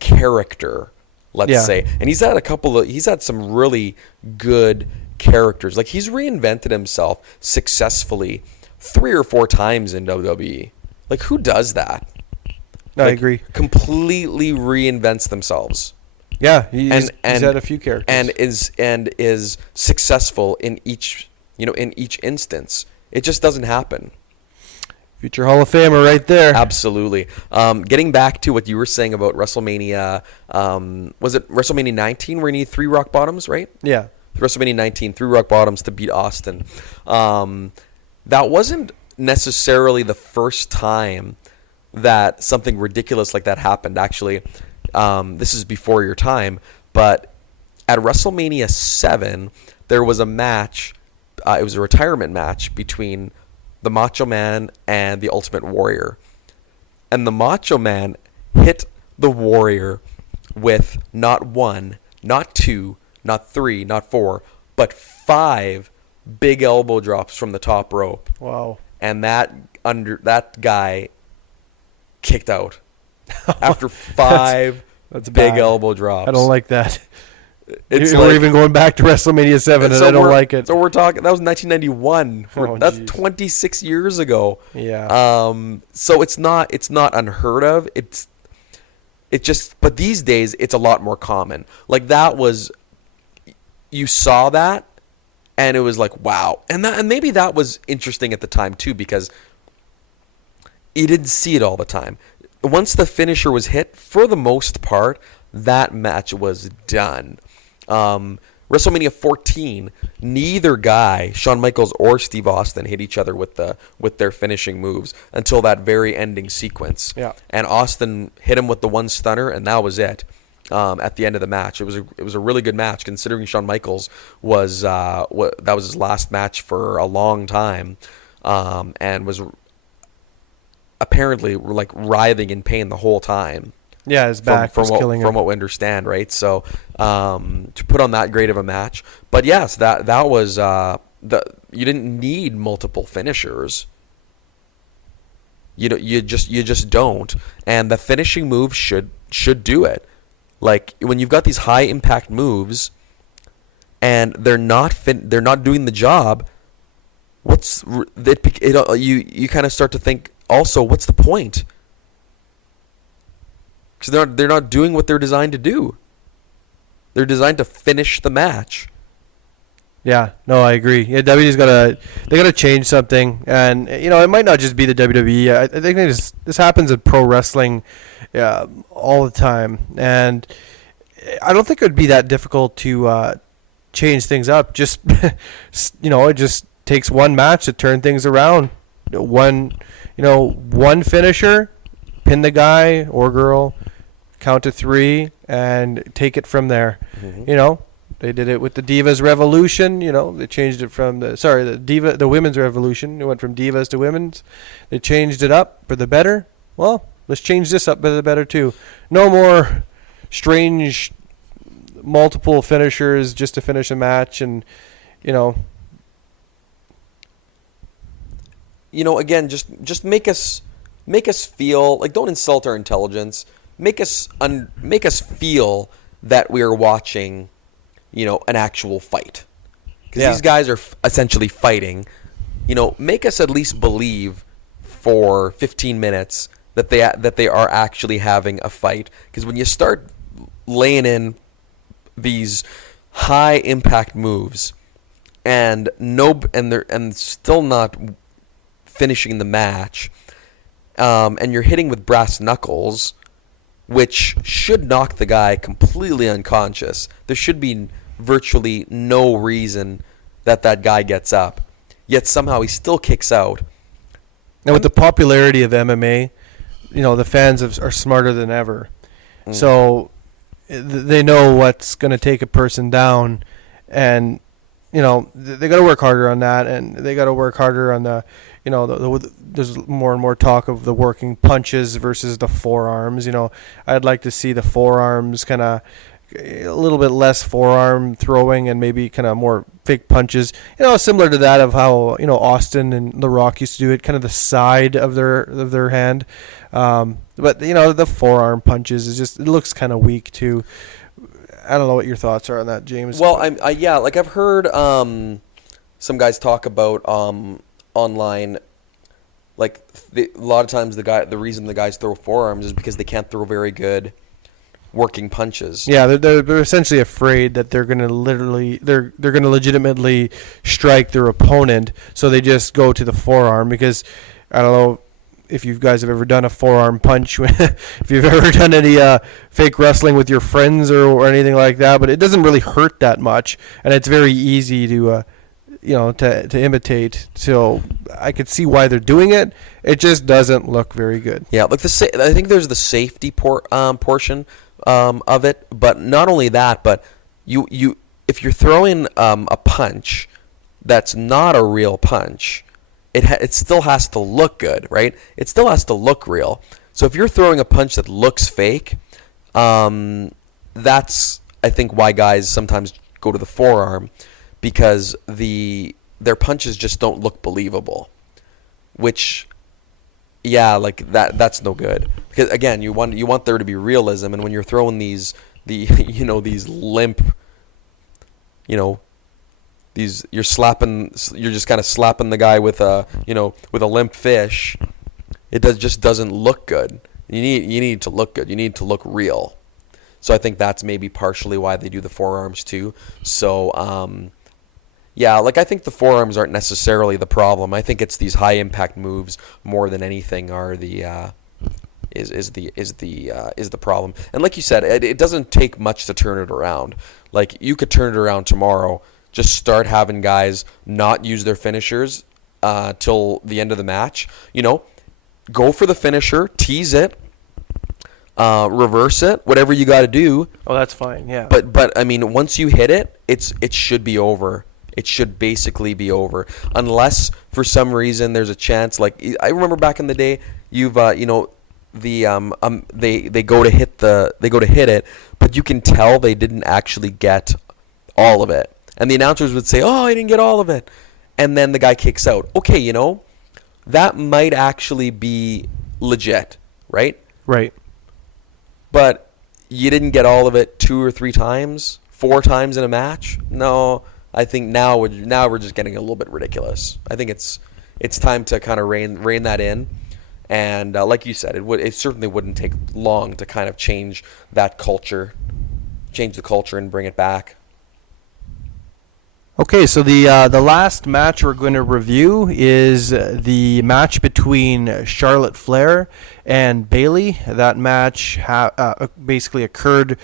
character, let's say. And he's had some really good characters. Like, he's reinvented himself successfully 3 or 4 times in WWE. Like, who does that? I agree. Completely reinvents themselves. Yeah, he's had a few characters, and is successful in each instance. It just doesn't happen. Future Hall of Famer right there. Absolutely. Getting back to what you were saying about WrestleMania, was it WrestleMania 19 where he needed 3 rock bottoms, right? Yeah. WrestleMania 19, 3 rock bottoms to beat Austin. That wasn't necessarily the first time that something ridiculous like that happened. Actually, this is before your time, but at WrestleMania 7, there was a match. It was a retirement match between the Macho Man and the Ultimate Warrior. And the Macho Man hit the Warrior with not 1, not 2, not 3, not 4, but 5 big elbow drops from the top rope. Wow. And that guy kicked out after 5 that's big bad. elbow drops. I don't like that. It's We're even going back to WrestleMania 7, and I don't like it. So we're talking. That was 1991. That's geez. 26 years ago. Yeah. So it's not unheard of. But these days it's a lot more common. Like, that was, you saw that, and it was like, wow. And maybe that was interesting at the time too, because you didn't see it all the time. Once the finisher was hit, for the most part, that match was done. WrestleMania 14, neither guy, Shawn Michaels or Steve Austin, hit each other with their finishing moves until that very ending sequence. Yeah. And Austin hit him with the one stunner, and that was it. At the end of the match, it was a really good match, considering Shawn Michaels was that was his last match for a long time, and was apparently like writhing in pain the whole time. Yeah, his back was killing him. From what we understand, right? So to put on that great of a match, but yes, that was you didn't need multiple finishers. You just don't, and the finishing move should do it. Like, when you've got these high impact moves, and they're not doing the job, you kind of start to think also, what's the point? Because they're not doing what they're designed to do. They're designed to finish the match. Yeah, no, I agree. Yeah, WWE's gotta change something, and it might not just be the WWE. I think this happens in pro wrestling, all the time, and I don't think it would be that difficult to change things up. Just it just takes one match to turn things around. One finisher, pin the guy or girl, count to 3, and take it from there. Mm-hmm. They did it with the Divas Revolution. They changed it from the Women's Revolution. It went from Divas to Women's. They changed it up for the better. Well, let's change this up for the better too. No more strange multiple finishers just to finish a match, and again, just make us feel like, don't insult our intelligence. Make us feel that we are watching, an actual fight. Because these guys are essentially fighting. Make us at least believe for 15 minutes that they are actually having a fight. Because when you start laying these high impact moves and still not finishing the match, and you're hitting with brass knuckles, which should knock the guy completely unconscious. There should be virtually no reason that guy gets up, yet somehow he still kicks out. And with the popularity of MMA, the fans are smarter than ever. So they know what's going to take a person down, and they got to work harder on that, and they got to work harder on there's more and more talk of the working punches versus the forearms. I'd like to see the forearms kind of a little bit less forearm throwing and maybe kind of more fake punches. Similar to that of how Austin and The Rock used to do it, kind of the side of their hand. But the forearm punches it looks kind of weak too. I don't know what your thoughts are on that, James. Well, I've heard some guys talk about online, like a lot of times the reason the guys throw forearms is because they can't throw very good working punches. Yeah, they're essentially afraid that they're gonna legitimately strike their opponent, so they just go to the forearm. Because I don't know if you guys have ever done a forearm punch, if you've ever done any fake wrestling with your friends or anything like that, but it doesn't really hurt that much, and it's very easy to imitate. So I could see why they're doing it. It just doesn't look very good. Yeah, like I think there's the safety portion of it, but not only that, but you if you're throwing a punch that's not a real punch, it still has to look good, right? It still has to look real. So if you're throwing a punch that looks fake, that's I think why guys sometimes go to the forearm, because their punches just don't look believable, which like that's no good. Because again, you want there to be realism, and when you're throwing these limp, you're just kind of slapping the guy with a limp fish. It just doesn't look good. You need to look good. You need to look real. So I think that's maybe partially why they do the forearms too. So I think the forearms aren't necessarily the problem. I think it's these high impact moves more than anything are the problem. And like you said, it doesn't take much to turn it around. Like you could turn it around tomorrow. Just start having guys not use their finishers till the end of the match. Go for the finisher, tease it, reverse it, whatever you got to do. Oh, that's fine. Yeah. But I mean, once you hit it, it should be over. It should basically be over, unless for some reason there's a chance. Like I remember back in the day, they go to hit it, but you can tell they didn't actually get all of it. And the announcers would say, "Oh, I didn't get all of it," and then the guy kicks out. Okay, that might actually be legit, right? Right. But you didn't get all of it 2 or 3 times, 4 times in a match. No, I think now we're just getting a little bit ridiculous. I think it's time to kind of rein that in. And like you said, it certainly wouldn't take long to kind of change the culture and bring it back. Okay, so the last match we're going to review is the match between Charlotte Flair and Bayley. That match basically occurred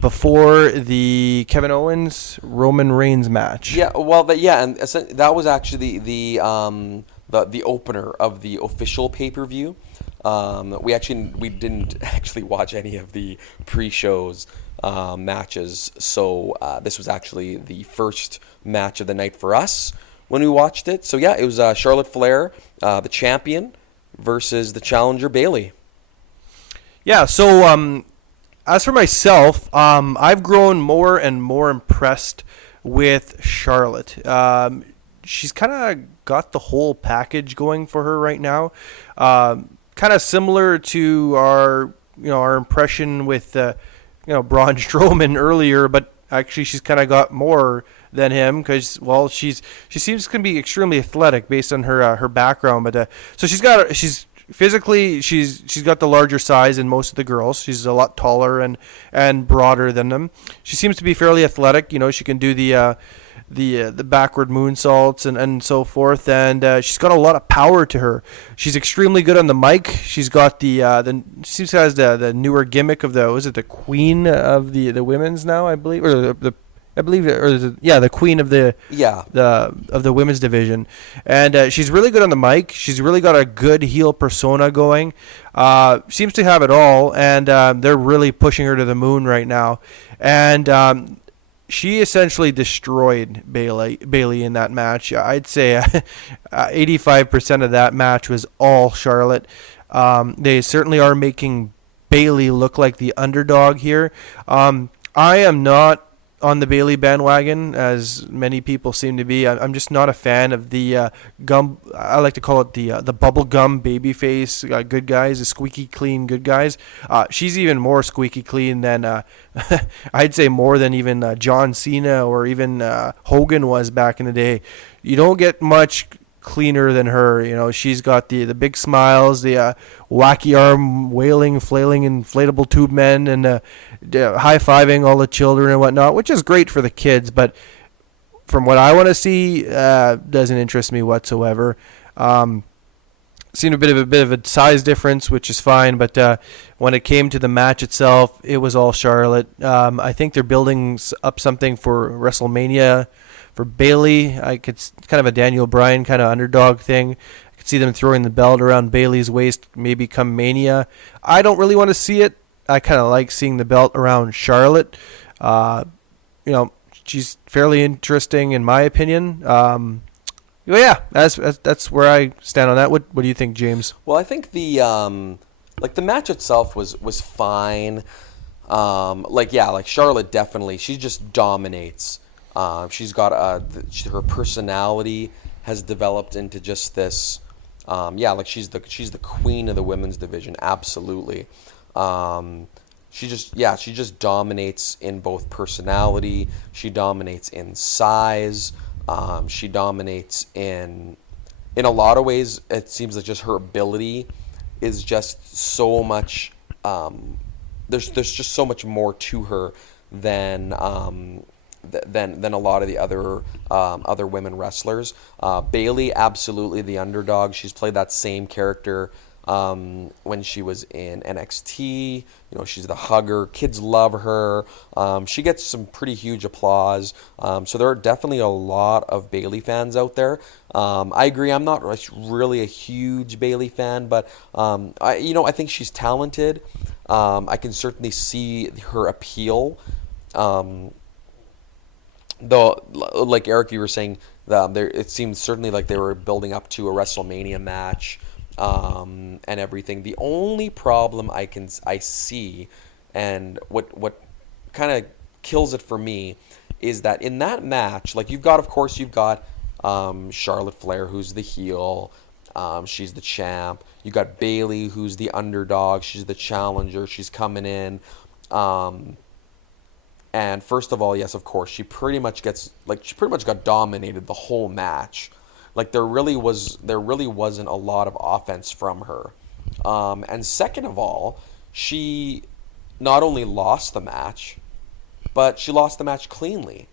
before the Kevin Owens Roman Reigns match. Yeah, well, and that was actually the opener of the official pay-per-view. We didn't actually watch any of the pre-shows matches, so this was actually the first match of the night for us when we watched it. So it was Charlotte Flair, the champion, versus the challenger Bayley. Yeah, so as for myself, I've grown more and more impressed with Charlotte. She's kind of got the whole package going for her right now. Kind of similar to our impression with Braun Strowman earlier, but actually she's kind of got more than him because she seems to be extremely athletic based on her background. But so she's got the larger size than most of the girls. She's a lot taller and broader than them. She seems to be fairly athletic. She can do the backward moonsaults and so forth, and she's got a lot of power to her. She's extremely good on the mic. She's got she seems to has the newer gimmick of the queen of the women's now, I believe, or the queen of the women's division, and she's really good on the mic. She's really got a good heel persona going. Seems to have it all, and they're really pushing her to the moon right now. And she essentially destroyed Bailey in that match. I'd say 85% of that match was all Charlotte. They certainly are making Bailey look like the underdog here. I am not on the Bailey bandwagon, as many people seem to be. I'm just not a fan of the gum. I like to call it the bubble gum baby face good guys, the squeaky clean good guys. She's even more squeaky clean than I'd say more than even John Cena or even Hogan was back in the day. You don't get much cleaner than her. You know, she's got the big smiles, the wacky arm wailing, flailing inflatable tube men, and high-fiving all the children and whatnot, which is great for the kids, but from what I want to see, doesn't interest me whatsoever. Seen a bit of a size difference, which is fine, but when it came to the match itself, it was all Charlotte. I think they're building up something for WrestleMania for Bailey. It's kind of a Daniel Bryan kind of underdog thing. I could see them throwing the belt around Bailey's waist, maybe come Mania. I don't really want to see it. I kind of like seeing the belt around Charlotte. She's fairly interesting in my opinion. Yeah, that's where I stand on that. What do you think, James? Well, I think the match itself was fine. Charlotte definitely, she just dominates. She's got her personality has developed into just this. She's the queen of the women's division. Absolutely. She just dominates in both personality. She dominates in size. She dominates in a lot of ways. It seems like just her ability is just so much. There's just so much more to her than a lot of the other women wrestlers. Bailey, absolutely the underdog. She's played that same character when she was in NXT. You know, she's the hugger. Kids love her. She gets some pretty huge applause. So there are definitely a lot of Bailey fans out there. I agree. I'm not really a huge Bailey fan, but I think she's talented. I can certainly see her appeal. Though, like Eric, you were saying, it seemed certainly like they were building up to a WrestleMania match. And everything. The only problem I see, and what kind of kills it for me, is that in that match, like you've got Charlotte Flair, who's the heel, she's the champ. You got Bailey, who's the underdog, she's the challenger, she's coming in. And first of all, yes, of course, she pretty much got dominated the whole match. Like there really wasn't a lot of offense from her. And second of all, she not only lost the match, but she lost the match cleanly.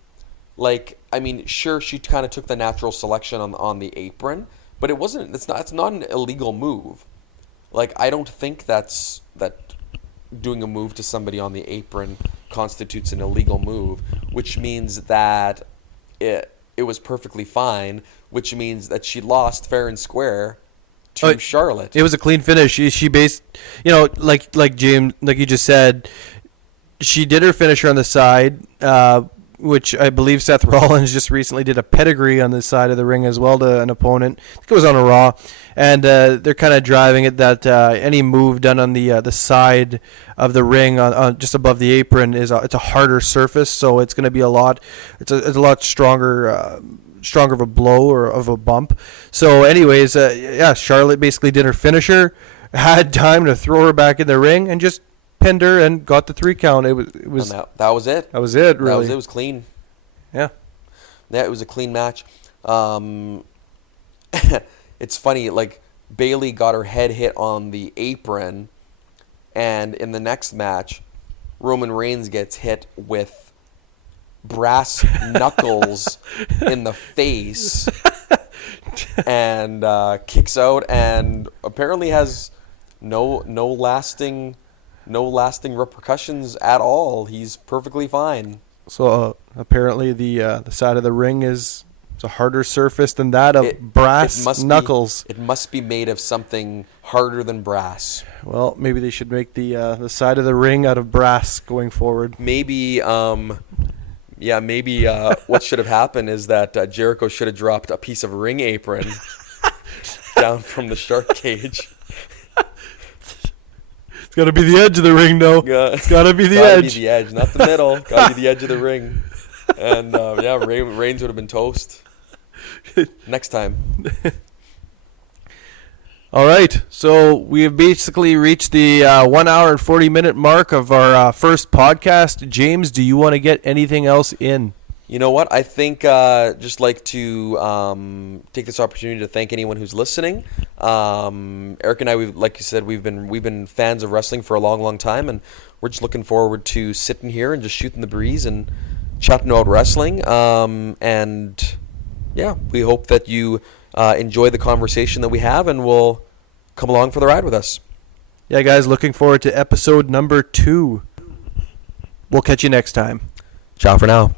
Like, I mean, sure, she kind of took the natural selection on the apron, but it's not an illegal move. Like, I don't think that doing a move to somebody on the apron constitutes an illegal move, which means that it was perfectly fine, which means that she lost fair and square to Charlotte. It was a clean finish. She based, like James, like you just said, she did her finisher on the side, which I believe Seth Rollins just recently did a pedigree on the side of the ring as well to an opponent. I think it was on a Raw, and they're kind of driving it that any move done on the side of the ring on just above the apron it's a harder surface, so it's going to be a lot stronger of a blow or of a bump. So anyways, Charlotte basically did her finisher, had time to throw her back in the ring, and just pinned her and got the 3 count. It was and that was it. That was it, really. It was clean. Yeah, it was a clean match. It's funny, like Bailey got her head hit on the apron, and in the next match, Roman Reigns gets hit with brass knuckles in the face and kicks out, and apparently has no lasting repercussions at all. He's perfectly fine. So apparently the side of the ring is a harder surface than that of brass knuckles. It must be made of something harder than brass. Well, maybe they should make the side of the ring out of brass going forward. Maybe Yeah, maybe what should have happened is that Jericho should have dropped a piece of ring apron down from the shark cage. It's got to be the edge of the ring, though. It's got to be the Gotta edge. be the edge, not the middle. Gotta be the edge of the ring. And yeah, Reigns would have been toast. Next time. All right, so we have basically reached the 1 hour and 40-minute mark of our first podcast. James, do you want to get anything else in? You know what? I think just like to take this opportunity to thank anyone who's listening. Eric and I, like you said, we've been fans of wrestling for a long, long time, and we're just looking forward to sitting here and just shooting the breeze and chatting about wrestling. And yeah, we hope that you enjoy the conversation that we have, and will come along for the ride with us. Yeah, guys, looking forward to episode number 2. We'll catch you next time. Ciao for now.